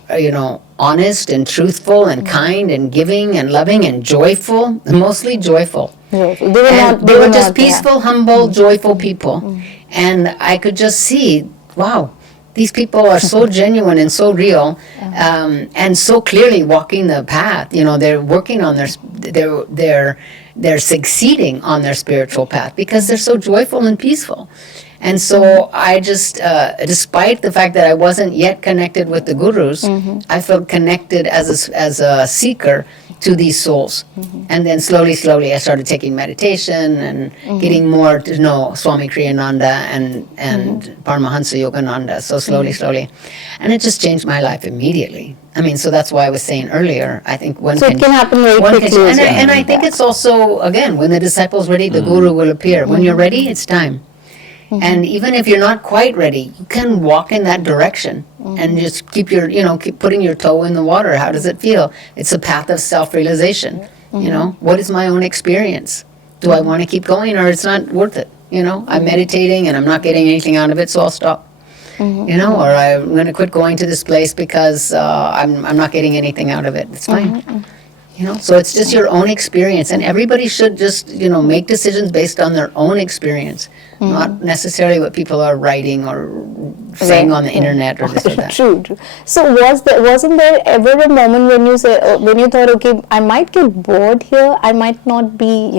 honest and truthful and kind and giving and loving and joyful, mostly joyful. Yes. They were just peaceful, humble, joyful people. And I could just see, wow, these people are so genuine and so real, and so clearly walking the path. They're working on they're succeeding on their spiritual path because they're so joyful and peaceful. And so I just, despite the fact that I wasn't yet connected with the gurus, I felt connected as a seeker to these souls. And then slowly, I started taking meditation and getting more to know Swami Kriyananda and Paramhansa Yogananda. So slowly. And it just changed my life immediately. I mean, so that's why I was saying earlier, I think it can happen very quickly. And I think it's also, again, when the disciple's ready, the guru will appear. When you're ready, it's time. And even if you're not quite ready, you can walk in that direction and just keep putting your toe in the water. How does it feel? It's a path of self-realization. What is my own experience? Do I want to keep going, or it's not worth it? I'm meditating and I'm not getting anything out of it, so I'll stop. Or I'm going to quit going to this place because I'm not getting anything out of it. It's fine. So it's just your own experience, and everybody should just, make decisions based on their own experience, not necessarily what people are writing or saying on the internet or this or that. True. So wasn't there ever a moment when you thought, okay, I might get bored here, I might not be,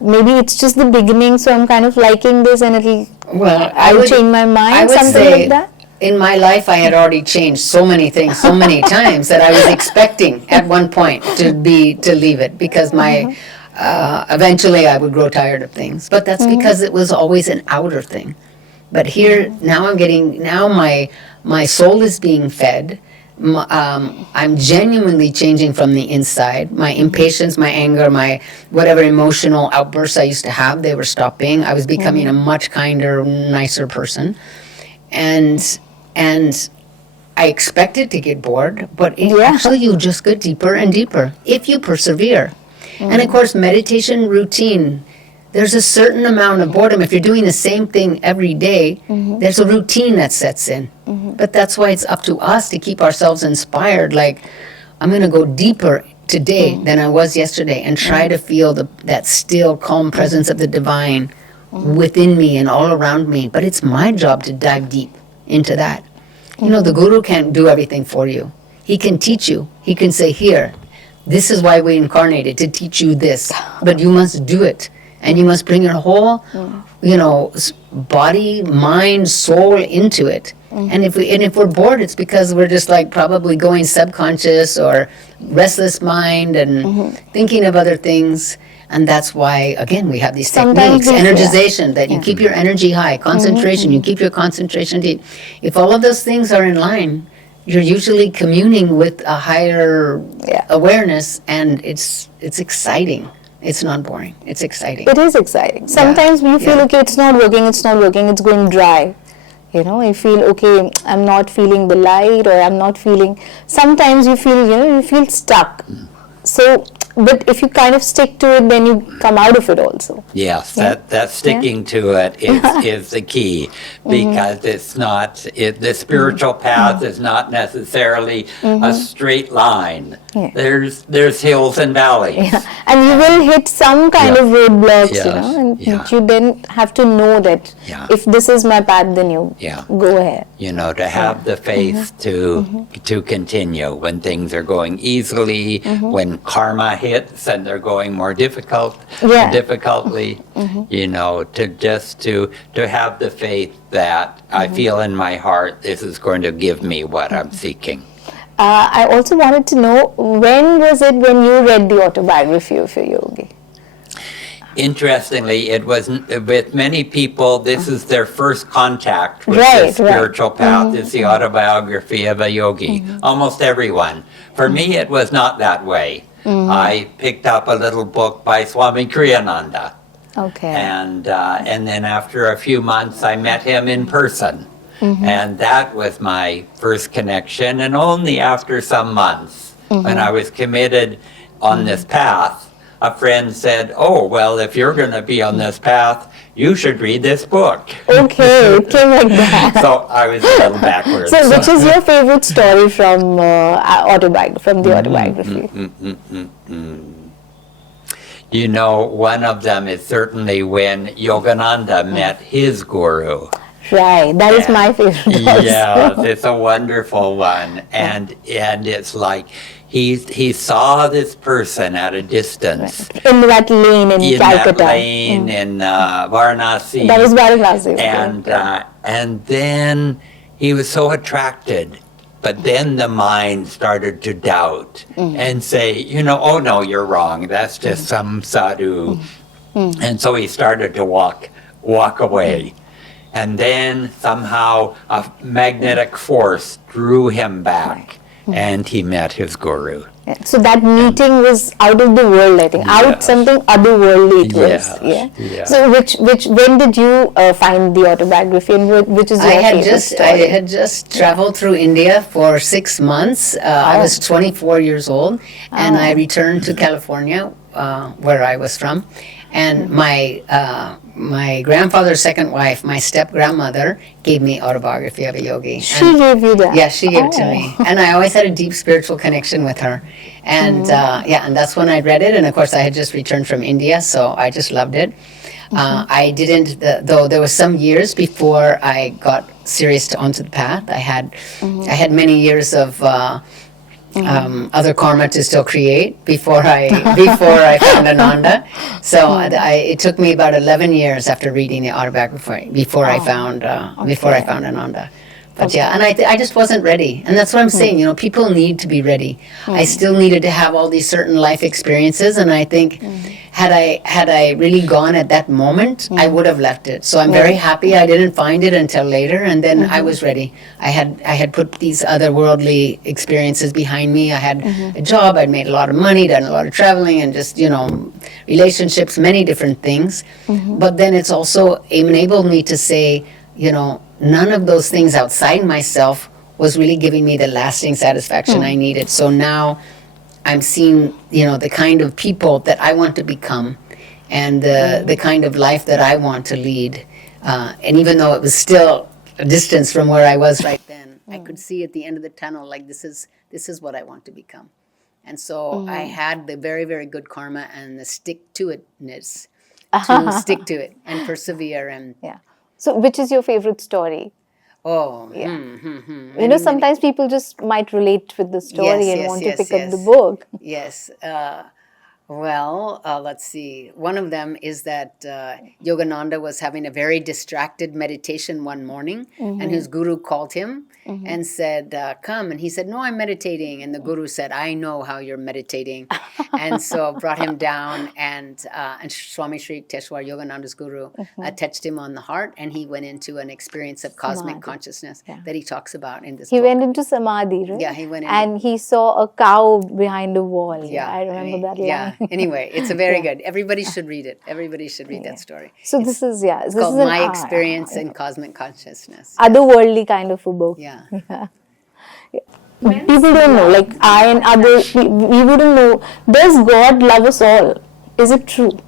maybe it's just the beginning, so I'm kind of liking this and I'll change my mind, something like that? In my life, I had already changed so many things, so many times that I was expecting at one point to leave it because eventually I would grow tired of things. But that's because it was always an outer thing. But here, now my soul is being fed. I'm genuinely changing from the inside. My impatience, my anger, my whatever emotional outbursts I used to have, they were stopping. I was becoming a much kinder, nicer person. And I expected to get bored, but actually you'll just go deeper and deeper if you persevere. And of course, meditation routine, there's a certain amount of boredom. If you're doing the same thing every day, there's a routine that sets in. But that's why it's up to us to keep ourselves inspired. Like, I'm going to go deeper today than I was yesterday and try to feel that still, calm presence of the divine within me and all around me. But it's my job to dive deep into that. The guru can't do everything for you. He can teach you. He can say, here, this is why we incarnated, to teach you this. But you must do it. And you must bring your whole, body, mind, soul into it. And if we're bored, it's because we're just like probably going subconscious or restless mind and thinking of other things. And that's why, again, we have these techniques, energization, that you keep your energy high, concentration, you keep your concentration deep. If all of those things are in line, you're usually communing with a higher awareness, and it's exciting. It's not boring. It's exciting. It is exciting. Sometimes we feel, okay, it's not working, it's going dry. You feel, okay, I'm not feeling the light, or I'm not feeling, sometimes you feel stuck. So, but if you kind of stick to it, then you come out of it also. Yes, that sticking to it is the key, because it's not, the spiritual path is not necessarily a straight line. Yeah. There's hills and valleys. Yeah. And you will hit some kind of roadblocks, and you then have to know that if this is my path, then you go ahead. To have the faith to continue when things are going easily, when karma hits and they're going more difficultly, to have the faith that I feel in my heart, this is going to give me what I'm seeking. I also wanted to know, when was it when you read the autobiography of your yogi? Interestingly, it was with many people, this is their first contact with the spiritual path, is the autobiography of a yogi. Almost everyone. For me, it was not that way. I picked up a little book by Swami Kriyananda. Okay. And then after a few months, I met him in person. And that was my first connection. And only after some months, when I was committed on this path, a friend said, "Oh, well, if you're going to be on this path, you should read this book." Okay, it came like that. So I was a little backwards. So, which is your favorite story from the autobiography? You know, one of them is certainly when Yogananda met his guru. Right, that is my favorite also. Yeah, it's a wonderful one, and it's like he saw this person at a distance In that lane in Calcutta. that lane in Varanasi. That is Varanasi. And then he was so attracted, but then the mind started to doubt and say, oh no, you're wrong. That's just some sadhu. And so he started to walk away. And then somehow a magnetic force drew him back, and he met his guru. So that meeting was out of the world, I think. Out something otherworldly it was. Yeah. So when did you find the autobiography, and which is your favorite story? I had just traveled through India for 6 months. I was 24 years old, and I returned to California, where I was from. And my grandfather's second wife, my step-grandmother, gave me Autobiography of a Yogi. She gave you that? Yeah, she gave it to me. And I always had a deep spiritual connection with her. And and that's when I read it. And of course, I had just returned from India, so I just loved it. I didn't, though there was some years before I got serious onto the path. I had many years of other karma to still create before I found Ananda. So it took me about 11 years after reading the autobiography before I found Ananda. But and I just wasn't ready, and that's what I'm saying. People need to be ready. I still needed to have all these certain life experiences, and I think had I really gone at that moment, I would have left it. So I'm very happy I didn't find it until later, and then I was ready. I had put these otherworldly experiences behind me. I had a job. I'd made a lot of money, done a lot of traveling, and just relationships, many different things. But then it's also enabled me to say, none of those things outside myself was really giving me the lasting satisfaction I needed. So now I'm seeing, the kind of people that I want to become, and the kind of life that I want to lead. And even though it was still a distance from where I was right then, I could see at the end of the tunnel, like this is what I want to become. And so I had the very, very good karma and the stick-to-itness to stick to it and persevere. And So which is your favorite story? Sometimes people just might relate with the story and want to pick up the book. Yes. Let's see. One of them is that Yogananda was having a very distracted meditation one morning, and his guru called him and said, come. And he said, no, I'm meditating. And the guru said, I know how you're meditating. And so brought him down, and Swami Keshava, Yogananda's guru, touched him on the heart, and he went into an experience of cosmic consciousness that he talks about in this book. He went into Samadhi, right? Yeah, he went in. And he saw a cow behind a wall. Yeah, I remember that line. Yeah, anyway, it's a very good. Everybody should read it. Everybody should read that story. So this is called My Experience in Cosmic Consciousness. Otherworldly kind of a book. Yeah. People don't know, like I and others, we wouldn't know. Does God love us all? Is it true?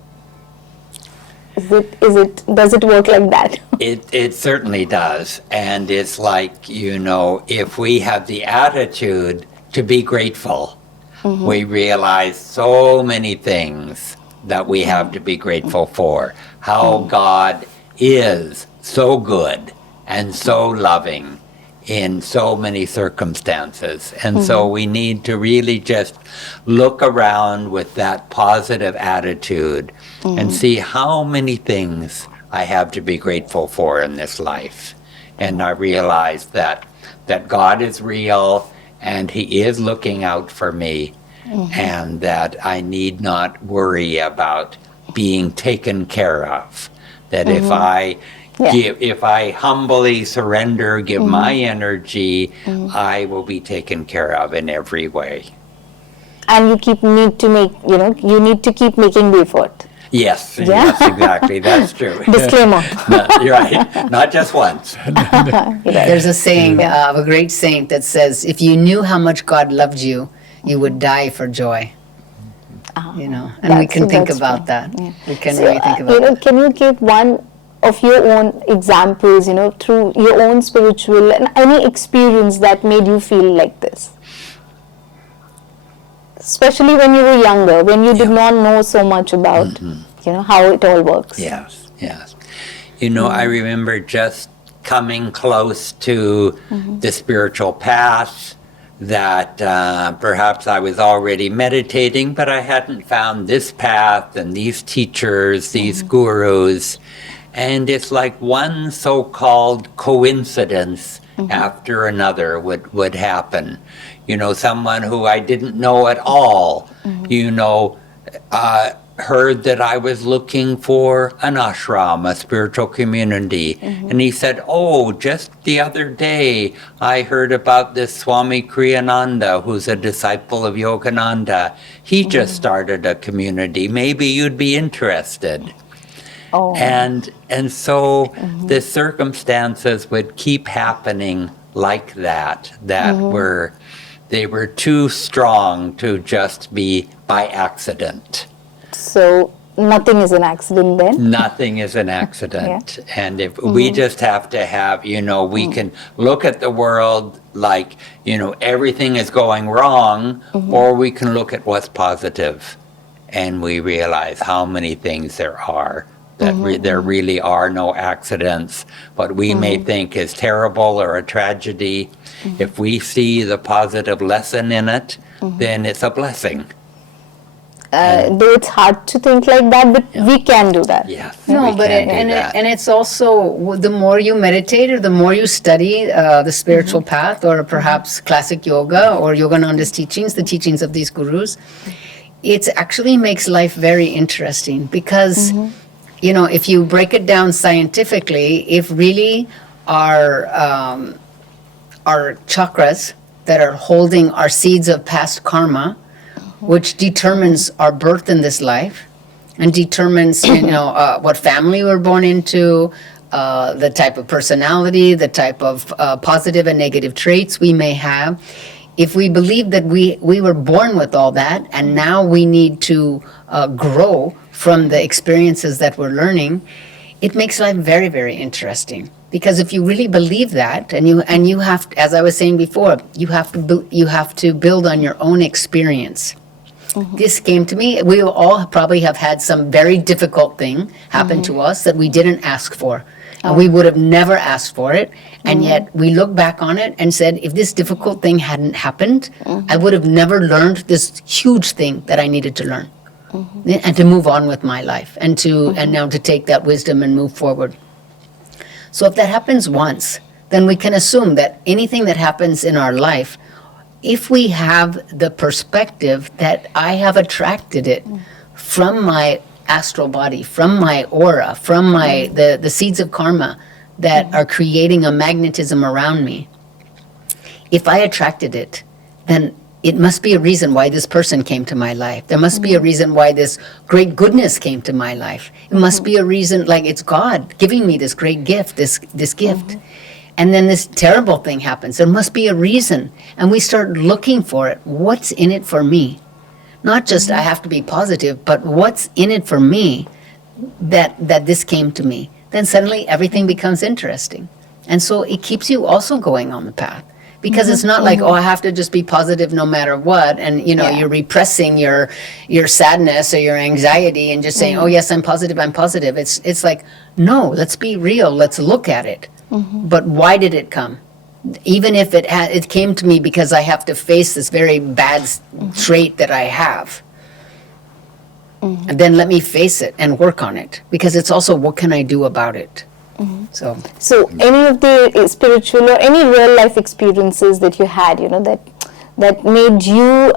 Does it work like that? It certainly does. And it's like, if we have the attitude to be grateful, we realize so many things that we have to be grateful for. How God is so good and so loving in so many circumstances. And so we need to really just look around with that positive attitude and see how many things I have to be grateful for in this life. And I realize that God is real, and He is looking out for me, and that I need not worry about being taken care of. That if I humbly surrender, give my energy, I will be taken care of in every way. And you need to keep making the effort. Yes, yes, exactly. That's true. Disclaimer. You're right. Not just once. There's a saying of a great saint that says, if you knew how much God loved you, you would die for joy. you know, and we can think about that. Yeah. We can So, really think about that. can you give one of your own examples, through your own spiritual and any experience that made you feel like this? Especially when you were younger, when you did not know so much about, how it all works. Yes, yes. I remember just coming close to the spiritual path, that perhaps I was already meditating, but I hadn't found this path and these teachers, these gurus. And it's like one so-called coincidence after another would happen. Someone who I didn't know at all, heard that I was looking for an ashram, a spiritual community. And he said, oh, just the other day I heard about this Swami Kriyananda, who's a disciple of Yogananda. He just started a community. Maybe you'd be interested. Oh. And so the circumstances would keep happening like that they were too strong to just be by accident. So nothing is an accident then? Nothing is an accident. And if we just have to have, we can look at the world like, everything is going wrong, or we can look at what's positive, and we realize how many things there are. That there really are no accidents. What we may think is terrible or a tragedy, if we see the positive lesson in it, then it's a blessing. Though it's hard to think like that, but we can do that. Yes, No, we but can do that. and it's also the more you meditate or the more you study the spiritual path, or perhaps classic yoga or Yogananda's teachings, the teachings of these gurus, it actually makes life very interesting because, if you break it down scientifically, if really our chakras that are holding our seeds of past karma, which determines our birth in this life and determines, what family we're born into, the type of personality, the type of positive and negative traits we may have. If we believe that we were born with all that and now we need to grow from the experiences that we're learning, it makes life very, very interesting. Because if you really believe that, and you have, as I was saying before, you have to build on your own experience. This came to me. We all probably have had some very difficult thing happen to us that we didn't ask for. And we would have never asked for it. And yet we look back on it and said, if this difficult thing hadn't happened, I would have never learned this huge thing that I needed to learn. And to move on with my life and now to take that wisdom and move forward. So if that happens once, then we can assume that anything that happens in our life, if we have the perspective that I have attracted it from my astral body, from my aura, from the seeds of karma that are creating a magnetism around me, if I attracted it, then it must be a reason why this person came to my life. There must be a reason why this great goodness came to my life. It must be a reason, like it's God giving me this great gift, this gift. And then this terrible thing happens. There must be a reason. And we start looking for it. What's in it for me? Not just I have to be positive, but what's in it for me that this came to me? Then suddenly everything becomes interesting. And so it keeps you also going on the path. Because it's not like, I have to just be positive no matter what. And, you're repressing your sadness or your anxiety and just saying, oh, yes, I'm positive. It's like, no, let's be real. Let's look at it. But why did it come? Even if it came to me because I have to face this very bad trait that I have. And then let me face it and work on it. Because it's also, what can I do about it? So any of the spiritual or any real life experiences that you had, that made you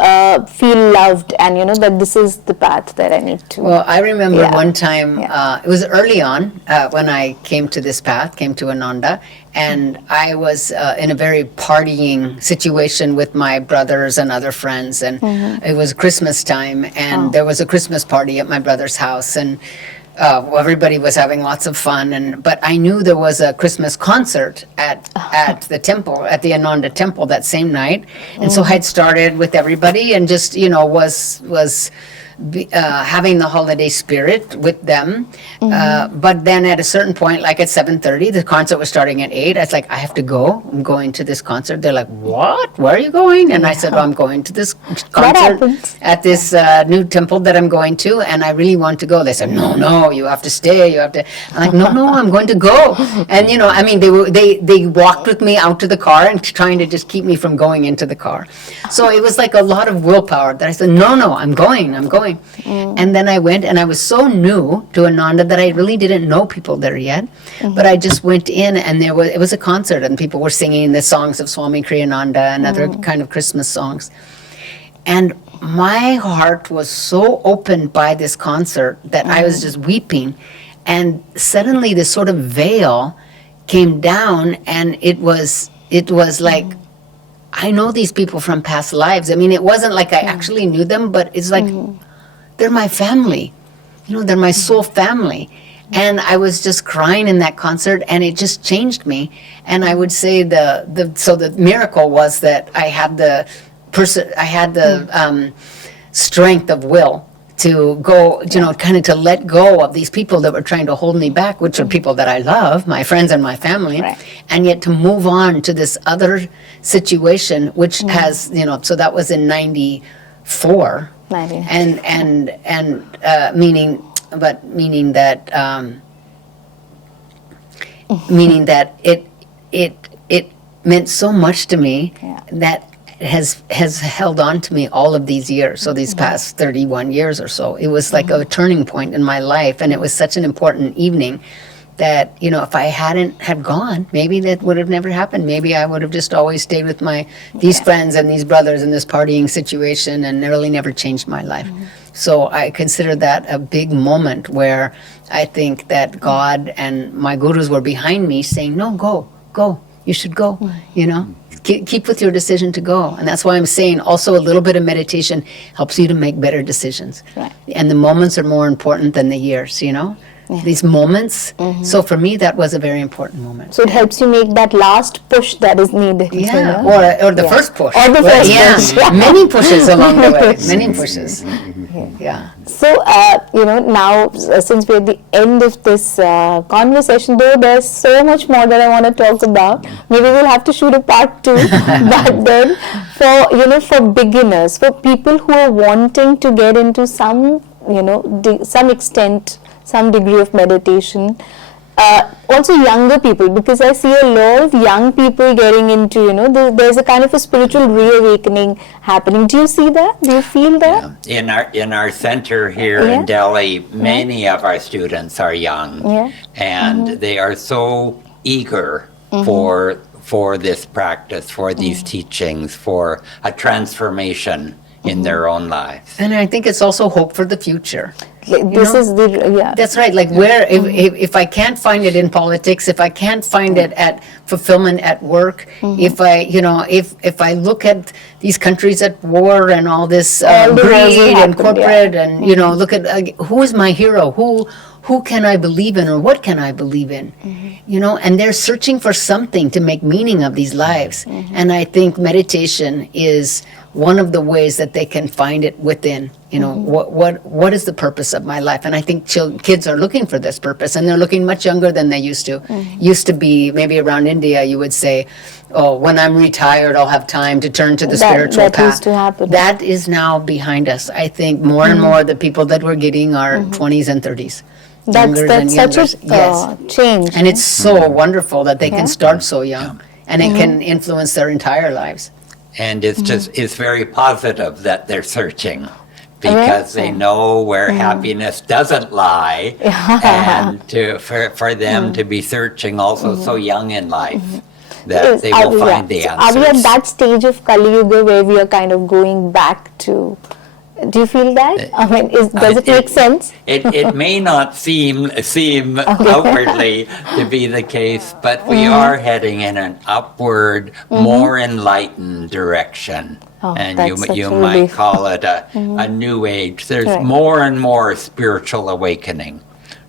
feel loved and that this is the path that I need to. Well, I remember one time, it was early on when I came to this path, came to Ananda, and I was in a very partying situation with my brothers and other friends, and it was Christmas time, and there was a Christmas party at my brother's house, and everybody was having lots of fun, but I knew there was a Christmas concert at the temple, at the Ananda temple that same night, and so I'd started with everybody and just was having the holiday spirit with them. But then at a certain point, like at 7:30, the concert was starting at 8. I was like, I have to go. I'm going to this concert. They're like, what? Where are you going? And I said, I'm going to this concert at this new temple that I'm going to, and I really want to go. They said, no, you have to stay. You have to. I'm like, no, I'm going to go. And I mean, they walked with me out to the car and trying to just keep me from going into the car. So it was like a lot of willpower that I said, no, I'm going. And then I went, and I was so new to Ananda that I really didn't know people there yet. But I just went in, and it was a concert, and people were singing the songs of Swami Kriyananda and other kind of Christmas songs. And my heart was so opened by this concert that I was just weeping. And suddenly this sort of veil came down, and it was like, I know these people from past lives. I mean, it wasn't like I actually knew them, but it's like, they're my family. They're my soul family. And I was just crying in that concert, and it just changed me. And I would say the miracle was that I had the strength of will to go, kind of to let go of these people that were trying to hold me back, which are people that I love, my friends and my family, and yet to move on to this other situation, which has, so that was in 94, and meaning that it meant so much to me that has held on to me all of these years. So these past 31 years or so, it was like a turning point in my life, and it was such an important evening that, if I hadn't have gone, maybe that would have never happened. Maybe I would have just always stayed with these friends and these brothers in this partying situation, and it really never changed my life. So I consider that a big moment where I think that God and my gurus were behind me saying, no, go, you should go, Keep with your decision to go. And that's why I'm saying also a little bit of meditation helps you to make better decisions. And the moments are more important than the years, these moments. So for me, that was a very important moment. So it helps you make that last push that is needed. Or the first push. Or the first push. Many pushes along the way. Many pushes. So, now since we're at the end of this conversation, though there's so much more that I want to talk about, maybe we'll have to shoot a part 2. But then for beginners, for people who are wanting to get into some degree of meditation, also younger people, because I see a lot of young people getting into, there's a kind of a spiritual reawakening happening. Do you see that? Do you feel that? In our center here in Delhi, many of our students are young, and they are so eager for this practice, for these teachings, for a transformation in their own lives. And I think it's also hope for the future. That's right. Like where if I can't find it in politics, if I can't find it at fulfillment at work, if I look at these countries at war and all this greed and corporate and look at who is my hero, who can I believe in, or what can I believe in, and they're searching for something to make meaning of these lives. And I think meditation is one of the ways that they can find it within. What is the purpose of my life? And I think kids are looking for this purpose, and they're looking much younger than they used to. Used to be maybe around India, you would say, oh, when I'm retired, I'll have time to turn to the spiritual path. Used to happen. That is now behind us. I think more and more the people that we're getting are 20s and 30s. That's such a change. And it's so wonderful that they can start so young, and it can influence their entire lives. And it's very positive that they're searching, because they know where happiness doesn't lie, and for them to be searching also so young in life, that they will find the answers. Are we at that stage of Kali Yuga where we are kind of going back to? Do you feel that? I mean, does it make sense? It may not seem outwardly to be the case, but we are heading in an upward, more enlightened direction. And you might call it a new age. There's more and more spiritual awakening,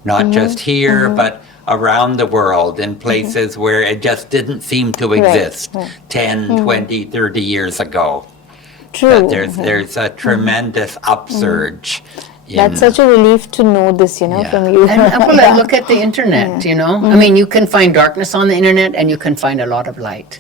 not just here, but around the world, in places where it just didn't seem to exist 10, 20, 30 years ago. True. That there's a tremendous upsurge. That's such a relief to know this, from you. And look at the internet, I mean, you can find darkness on the internet and you can find a lot of light.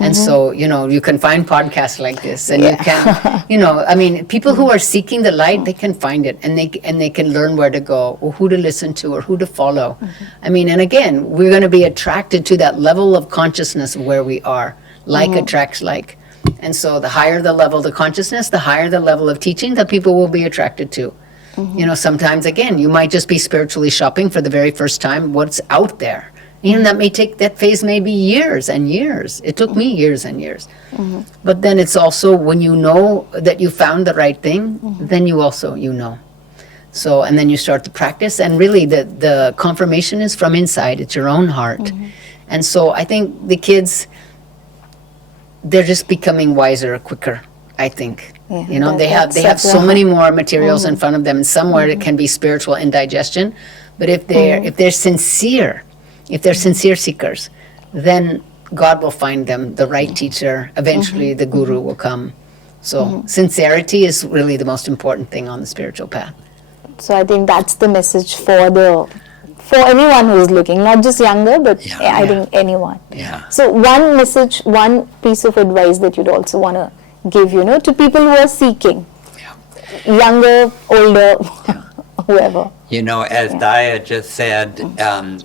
And so, you can find podcasts like this, and you can, I mean, people who are seeking the light, they can find it, and they can learn where to go, or who to listen to, or who to follow. I mean, and again, we're going to be attracted to that level of consciousness where we are. Like attracts like. And so the higher the level of consciousness, the higher the level of teaching that people will be attracted to. Sometimes, again, you might just be spiritually shopping for the very first time what's out there. That phase may be years and years. It took me years and years. But then it's also when you know that you found the right thing, then you also, So, and then you start to practice, and really the confirmation is from inside. It's your own heart. And so I think the kids, they're just becoming wiser quicker, I think. Yeah, they have so many more materials in front of them, and somewhere it can be spiritual indigestion. But if they're sincere, if they're sincere seekers, then God will find them the right teacher. Eventually the guru will come. So sincerity is really the most important thing on the spiritual path. So I think that's the message for anyone who is looking, not just younger, but I think anyone. Yeah. So one message, one piece of advice that you'd also want to give, to people who are seeking, younger, older, whoever. As Daya just said,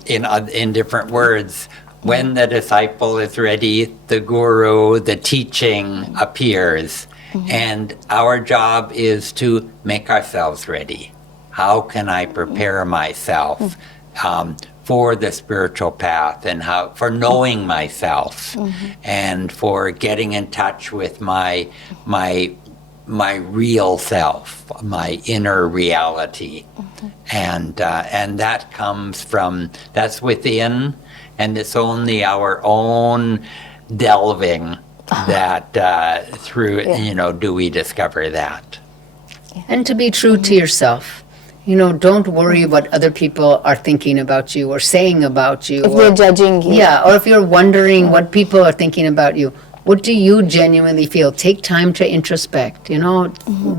in different words, when the disciple is ready, the guru, the teaching appears, and our job is to make ourselves ready. How can I prepare myself for the spiritual path, and for knowing myself, and for getting in touch with my real self, my inner reality, and that comes that's within, and it's only our own delving that through do we discover that. And to be true to yourself. Don't worry what other people are thinking about you or saying about you. If they're judging you. Yeah, or if you're wondering what people are thinking about you. What do you genuinely feel? Take time to introspect,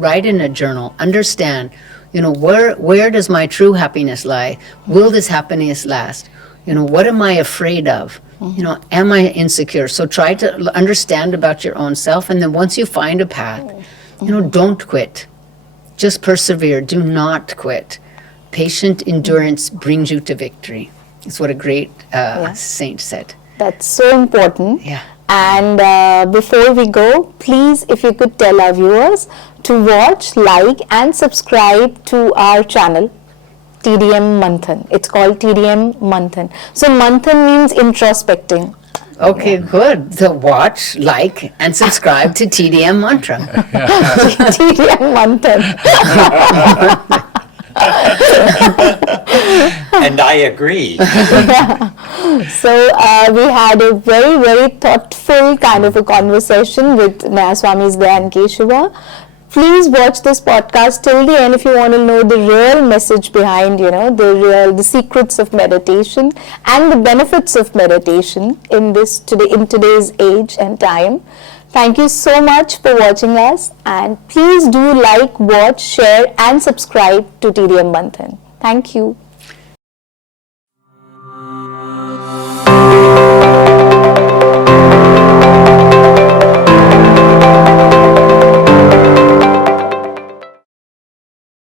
write in a journal, understand, where does my true happiness lie? Will this happiness last? What am I afraid of? Am I insecure? So try to understand about your own self, and then once you find a path, don't quit. Just persevere. Do not quit. Patient endurance brings you to victory. It's what a great saint said. That's so important. Yeah. And before we go, please, if you could tell our viewers to watch, like, and subscribe to our channel, TDM Manthan. It's called TDM Manthan. So Manthan means introspecting. Okay, good. So watch, like, and subscribe to TDM Mantra. TDM Manthan. And I agree. So we had a very, very thoughtful kind of a conversation with Nayaswamis Keshava and Daya. Please watch this podcast till the end if you want to know the real message behind, the secrets of meditation and the benefits of meditation in today's age and time. Thank you so much for watching us, and please do like, watch, share, and subscribe to TDM Manthan. Thank you.